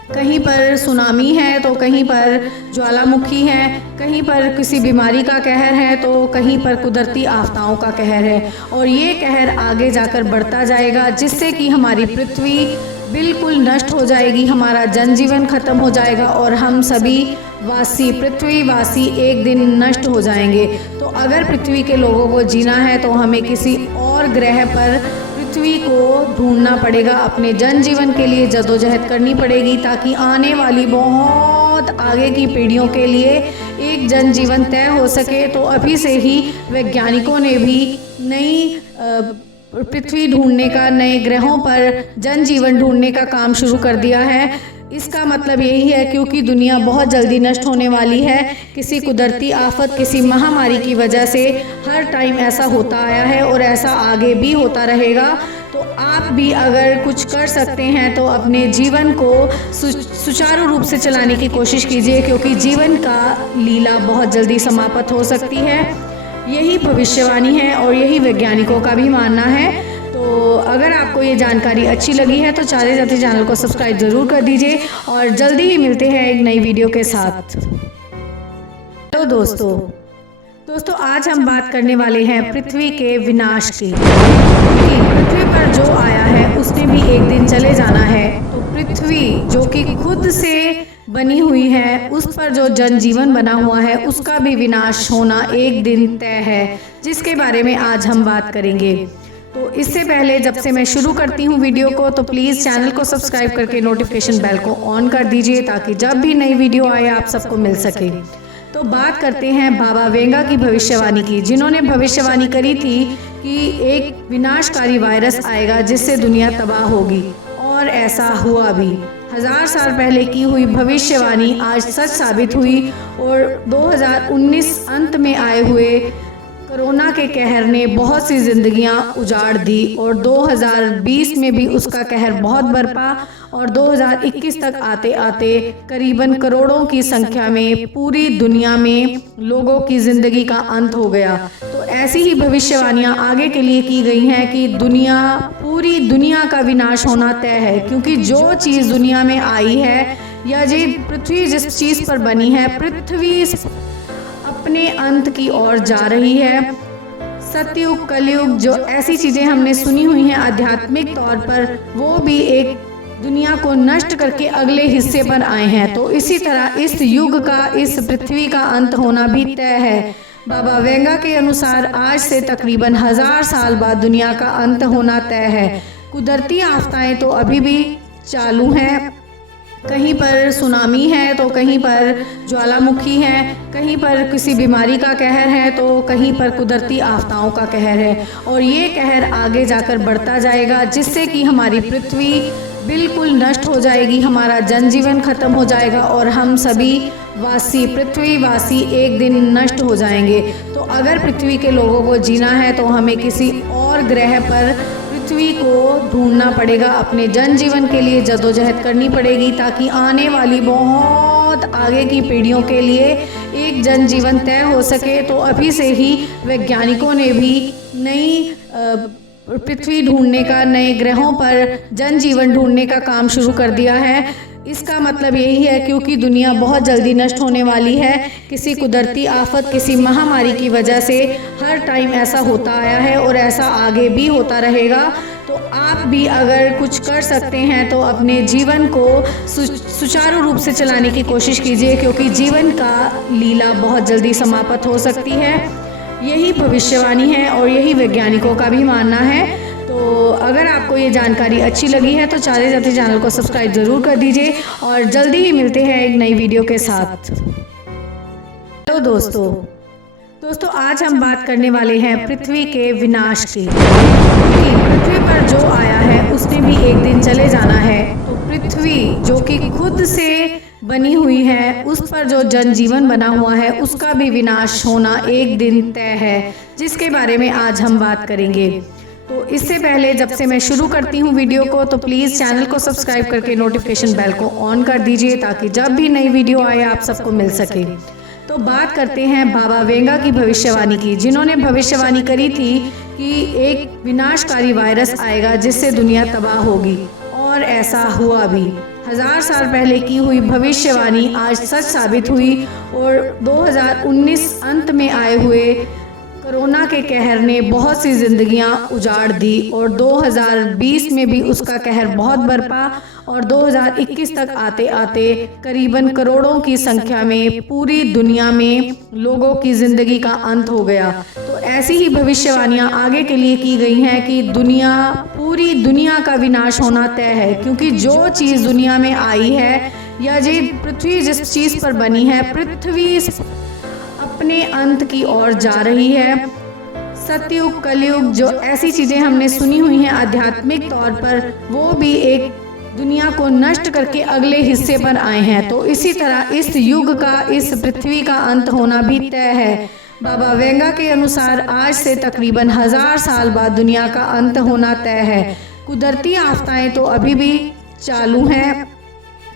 कहीं पर सुनामी है तो कहीं पर ज्वालामुखी है, कहीं पर किसी बीमारी का कहर है तो कहीं पर कुदरती आफताओं का कहर है, और ये कहर आगे जाकर बढ़ता जाएगा, जिससे कि हमारी पृथ्वी बिल्कुल नष्ट हो जाएगी, हमारा जनजीवन खत्म हो जाएगा और हम सभी वासी, पृथ्वीवासी एक दिन नष्ट हो जाएंगे। तो अगर पृथ्वी के लोगों को जीना है तो हमें किसी और ग्रह पर पृथ्वी को ढूंढना पड़ेगा, अपने जनजीवन के लिए जद्दोजहद करनी पड़ेगी, ताकि आने वाली बहुत आगे की पीढ़ियों के लिए एक जनजीवन तय हो सके। तो अभी से ही वैज्ञानिकों ने भी नई पृथ्वी ढूंढने का, नए ग्रहों पर जनजीवन ढूंढने का काम शुरू कर दिया है। इसका मतलब यही है क्योंकि दुनिया बहुत जल्दी नष्ट होने वाली है, किसी कुदरती आफत, किसी महामारी की वजह से हर टाइम ऐसा होता आया है और ऐसा आगे भी होता रहेगा। तो आप भी अगर कुछ कर सकते हैं तो अपने जीवन को सुचारू रूप से चलाने की कोशिश कीजिए, क्योंकि जीवन का लीला बहुत जल्दी समाप्त हो सकती है। यही भविष्यवाणी है और यही वैज्ञानिकों का भी मानना है। तो अगर आपको ये जानकारी अच्छी लगी है तो चारे जाते चैनल को सब्सक्राइब ज़रूर कर दीजिए और जल्दी ही मिलते हैं एक नई वीडियो के साथ। तो दोस्तों आज हम बात करने वाले हैं पृथ्वी के विनाश की। पृथ्वी पर जो आया है उसने भी एक दिन चले जाना है, तो पृथ्वी जो कि खुद से बनी हुई है, उस पर जो जनजीवन बना हुआ है, उसका भी विनाश होना एक दिन तय है, जिसके बारे में आज हम बात करेंगे। तो इससे पहले जब से मैं शुरू करती हूँ वीडियो को तो प्लीज़ चैनल को सब्सक्राइब करके नोटिफिकेशन बेल को ऑन कर दीजिए ताकि जब भी नई वीडियो आए आप सबको मिल सके। तो बात करते हैं बाबा वेंगा की भविष्यवाणी की, जिन्होंने भविष्यवाणी करी थी कि एक विनाशकारी वायरस आएगा जिससे दुनिया तबाह होगी, और ऐसा हुआ भी। 1000 साल पहले की हुई भविष्यवाणी आज सच साबित हुई और 2019 अंत में आए हुए कोरोना के कहर ने बहुत सी जिंदगियां उजाड़ दी और 2020 में भी उसका कहर बहुत बरपा और 2021 तक आते आते करीबन करोड़ों की संख्या में पूरी दुनिया में लोगों की जिंदगी का अंत हो गया। तो ऐसी ही भविष्यवाणियां आगे के लिए की गई हैं कि पूरी दुनिया का विनाश होना तय है, क्योंकि जो चीज़ दुनिया में आई है या जो पृथ्वी जिस चीज़ पर बनी है, पृथ्वी अपने अंत की ओर जा रही है। सतयुग कलयुग जो ऐसी चीज़ें हमने सुनी हुई हैं आध्यात्मिक तौर पर, वो भी एक दुनिया को नष्ट करके अगले हिस्से पर आए हैं। तो इसी तरह इस युग का, इस पृथ्वी का अंत होना भी तय है। बाबा वेंगा के अनुसार आज से तकरीबन 1000 साल बाद दुनिया का अंत होना तय है। कुदरती आफताएं तो अभी भी चालू हैं, कहीं पर सुनामी है तो कहीं पर ज्वालामुखी है, कहीं पर किसी बीमारी का कहर है तो कहीं पर कुदरती आफताओं का कहर है, और ये कहर आगे जाकर बढ़ता जाएगा जिससे कि हमारी पृथ्वी बिल्कुल नष्ट हो जाएगी, हमारा जनजीवन खत्म हो जाएगा और हम सभी पृथ्वीवासी एक दिन नष्ट हो जाएंगे। तो अगर पृथ्वी के लोगों को जीना है तो हमें किसी और ग्रह पर पृथ्वी को ढूंढना पड़ेगा, अपने जनजीवन के लिए जद्दोजहद करनी पड़ेगी ताकि आने वाली बहुत आगे की पीढ़ियों के लिए एक जनजीवन तय हो सके। तो अभी से ही वैज्ञानिकों ने भी नई पृथ्वी ढूंढने का, नए ग्रहों पर जनजीवन ढूंढने का काम शुरू कर दिया है। इसका मतलब यही है क्योंकि दुनिया बहुत जल्दी नष्ट होने वाली है, किसी कुदरती आफत, किसी महामारी की वजह से हर टाइम ऐसा होता आया है और ऐसा आगे भी होता रहेगा। तो आप भी अगर कुछ कर सकते हैं तो अपने जीवन को सुचारू रूप से चलाने की कोशिश कीजिए, क्योंकि जीवन का लीला बहुत जल्दी समाप्त हो सकती है। यही भविष्यवाणी है और यही वैज्ञानिकों का भी मानना है। तो अगर आपको ये जानकारी अच्छी लगी है तो चले जाते चैनल को सब्सक्राइब ज़रूर कर दीजिए और जल्दी ही मिलते हैं एक नई वीडियो के साथ। तो दोस्तों आज हम बात करने वाले हैं पृथ्वी के विनाश की। पृथ्वी पर जो आया है उसने भी एक दिन चले जाना है। तो पृथ्वी जो कि खुद से बनी हुई है, उस पर जो जनजीवन बना हुआ है, उसका भी विनाश होना एक दिन तय है, जिसके बारे में आज हम बात करेंगे। तो इससे पहले जब से मैं शुरू करती हूँ वीडियो को तो प्लीज़ चैनल को सब्सक्राइब करके नोटिफिकेशन बेल को ऑन कर दीजिए ताकि जब भी नई वीडियो आए आप सबको मिल सके। तो बात करते हैं बाबा वेंगा की भविष्यवाणी की, जिन्होंने भविष्यवाणी करी थी कि एक विनाशकारी वायरस आएगा जिससे दुनिया तबाह होगी, और ऐसा हुआ भी। 1000 साल पहले की हुई भविष्यवाणी आज सच साबित हुई और 2019 अंत में आए हुए कोरोना के कहर ने बहुत सी जिंदगियां उजाड़ दी और 2020 में भी उसका कहर बहुत बरपा और 2021 तक आते आते करीबन करोड़ों की संख्या में पूरी दुनिया में लोगों की जिंदगी का अंत हो गया। तो ऐसी ही भविष्यवाणियां आगे के लिए की गई हैं कि पूरी दुनिया का विनाश होना तय है, क्योंकि जो चीज़ दुनिया में आई है या जो पृथ्वी जिस चीज़ पर बनी है, पृथ्वी अपने अंत की ओर जा रही है। सतयुग कलयुग जो ऐसी चीज़ें हमने सुनी हुई हैं आध्यात्मिक तौर पर, वो भी एक दुनिया को नष्ट करके अगले हिस्से पर आए हैं। तो इसी तरह इस युग का, इस पृथ्वी का अंत होना भी तय है। बाबा वेंगा के अनुसार आज से तकरीबन 1000 साल बाद दुनिया का अंत होना तय है। कुदरती आफताएं तो अभी भी चालू हैं,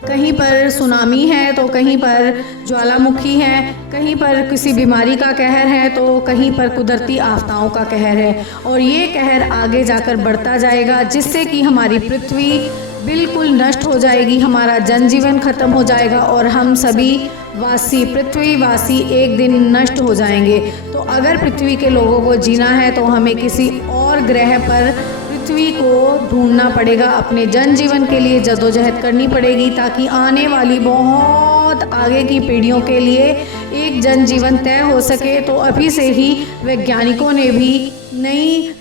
कहीं पर सुनामी है तो कहीं पर ज्वालामुखी है, कहीं पर किसी बीमारी का कहर है तो कहीं पर कुदरती आफताओं का कहर है, और ये कहर आगे जाकर बढ़ता जाएगा जिससे कि हमारी पृथ्वी बिल्कुल नष्ट हो जाएगी, हमारा जनजीवन खत्म हो जाएगा और हम सभी पृथ्वीवासी एक दिन नष्ट हो जाएंगे। तो अगर पृथ्वी के लोगों को जीना है तो हमें किसी और ग्रह पर पृथ्वी को ढूंढना पड़ेगा, अपने जनजीवन के लिए जद्दोजहद करनी पड़ेगी ताकि आने वाली बहुत आगे की पीढ़ियों के लिए एक जनजीवन तय हो सके। तो अभी से ही वैज्ञानिकों ने भी नई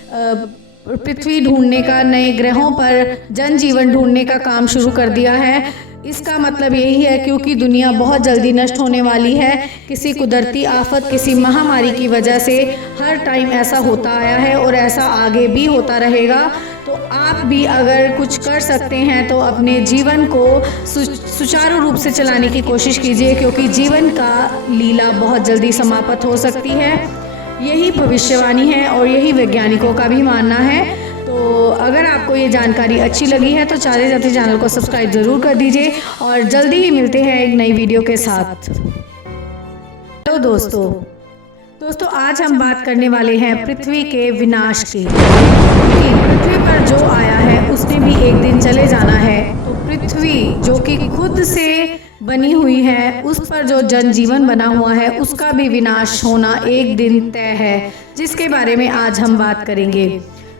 पृथ्वी ढूंढने का, नए ग्रहों पर जनजीवन ढूंढने का काम शुरू कर दिया है। इसका मतलब यही है क्योंकि दुनिया बहुत जल्दी नष्ट होने वाली है। किसी कुदरती आफत, किसी महामारी की वजह से हर टाइम ऐसा होता आया है और ऐसा आगे भी होता रहेगा। तो आप भी अगर कुछ कर सकते हैं तो अपने जीवन को सुचारू रूप से चलाने की कोशिश कीजिए, क्योंकि जीवन का लीला बहुत जल्दी समाप्त हो सकती है। यही भविष्यवाणी है और यही वैज्ञानिकों का भी मानना है। तो अगर आपको ये जानकारी अच्छी लगी है तो चारे जाते चैनल को सब्सक्राइब ज़रूर कर दीजिए और जल्दी ही मिलते हैं एक नई वीडियो के साथ। हेलो दोस्तों आज हम बात करने वाले हैं पृथ्वी के विनाश की। पृथ्वी पर जो आया है उसने भी एक दिन चले जाना है। तो पृथ्वी जो कि खुद से बनी हुई है, उस पर जो जनजीवन बना हुआ है, उसका भी विनाश होना एक दिन तय है, जिसके बारे में आज हम बात करेंगे।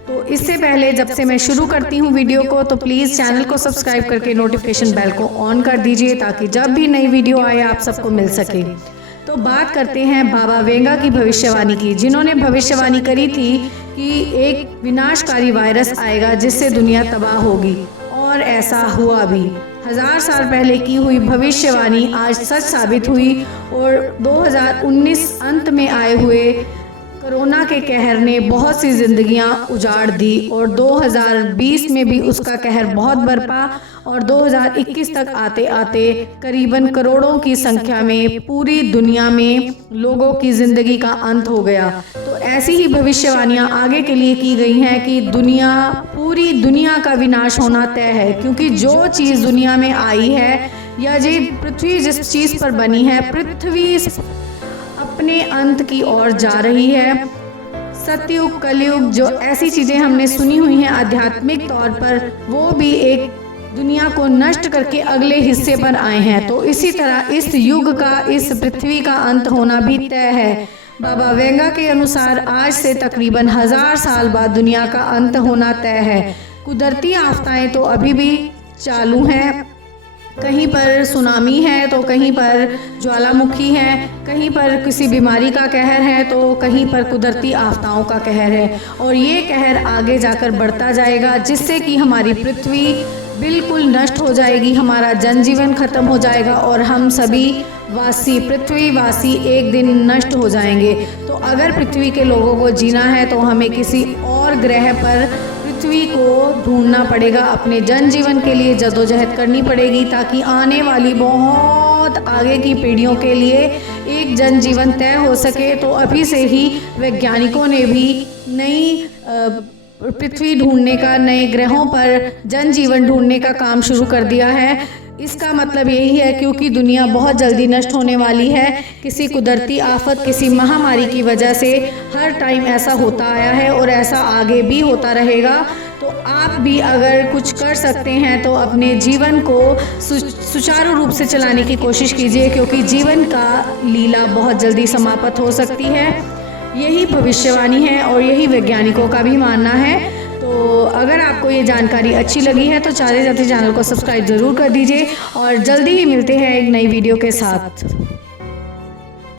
तो इससे पहले जब से मैं शुरू करती हूँ वीडियो को, तो प्लीज़ चैनल को सब्सक्राइब करके नोटिफिकेशन बेल को ऑन कर दीजिए ताकि जब भी नई वीडियो आए आप सबको मिल सके। तो बात करते हैं बाबा वेंगा की भविष्यवाणी की, जिन्होंने भविष्यवाणी करी थी कि एक विनाशकारी वायरस आएगा जिससे दुनिया तबाह होगी, और ऐसा हुआ भी। 1000 साल पहले की हुई भविष्यवाणी आज सच साबित हुई और 2019 अंत में आए हुए कोरोना के कहर ने बहुत सी जिंदगियां उजाड़ दी और 2020 में भी उसका कहर बहुत बरपा और 2021 तक आते आते करीबन करोड़ों की संख्या में पूरी दुनिया में लोगों की जिंदगी का अंत हो गया। तो ऐसी ही भविष्यवाणियां आगे के लिए की गई हैं कि पूरी दुनिया का विनाश होना तय है, क्योंकि जो चीज़ दुनिया में आई है या जो पृथ्वी जिस चीज़ पर बनी है, पृथ्वी अपने अंत की ओर जा रही है। सतयुग, कलयुग, जो ऐसी चीज़ें हमने सुनी हुई हैं आध्यात्मिक तौर पर, वो भी एक दुनिया को नष्ट करके अगले हिस्से पर आए हैं। तो इसी तरह इस युग का, इस पृथ्वी का अंत होना भी तय है। बाबा वेंगा के अनुसार आज से तकरीबन 1000 साल बाद दुनिया का अंत होना तय है। कुदरती आफताएं तो अभी भी चालू हैं। कहीं पर सुनामी है तो कहीं पर ज्वालामुखी है, कहीं पर किसी बीमारी का कहर है तो कहीं पर कुदरती आफताओं का कहर है, और ये कहर आगे जाकर बढ़ता जाएगा, जिससे कि हमारी पृथ्वी बिल्कुल नष्ट हो जाएगी, हमारा जनजीवन खत्म हो जाएगा और हम सभी पृथ्वीवासी एक दिन नष्ट हो जाएंगे। तो अगर पृथ्वी के लोगों को जीना है तो हमें किसी और ग्रह पर पृथ्वी को ढूंढना पड़ेगा, अपने जनजीवन के लिए जद्दोजहद करनी पड़ेगी, ताकि आने वाली बहुत आगे की पीढ़ियों के लिए एक जनजीवन तय हो सके। तो अभी से ही वैज्ञानिकों ने भी नई पृथ्वी ढूंढने का, नए ग्रहों पर जनजीवन ढूंढने का काम शुरू कर दिया है। इसका मतलब यही है क्योंकि दुनिया बहुत जल्दी नष्ट होने वाली है। किसी कुदरती आफत, किसी महामारी की वजह से हर टाइम ऐसा होता आया है और ऐसा आगे भी होता रहेगा। तो आप भी अगर कुछ कर सकते हैं तो अपने जीवन को सुचारू रूप से चलाने की कोशिश कीजिए, क्योंकि जीवन का लीला बहुत जल्दी समाप्त हो सकती है। यही भविष्यवाणी है और यही वैज्ञानिकों का भी मानना है। तो अगर आपको ये जानकारी अच्छी लगी है तो चारे जाते चैनल को सब्सक्राइब ज़रूर कर दीजिए और जल्दी ही मिलते हैं एक नई वीडियो के साथ।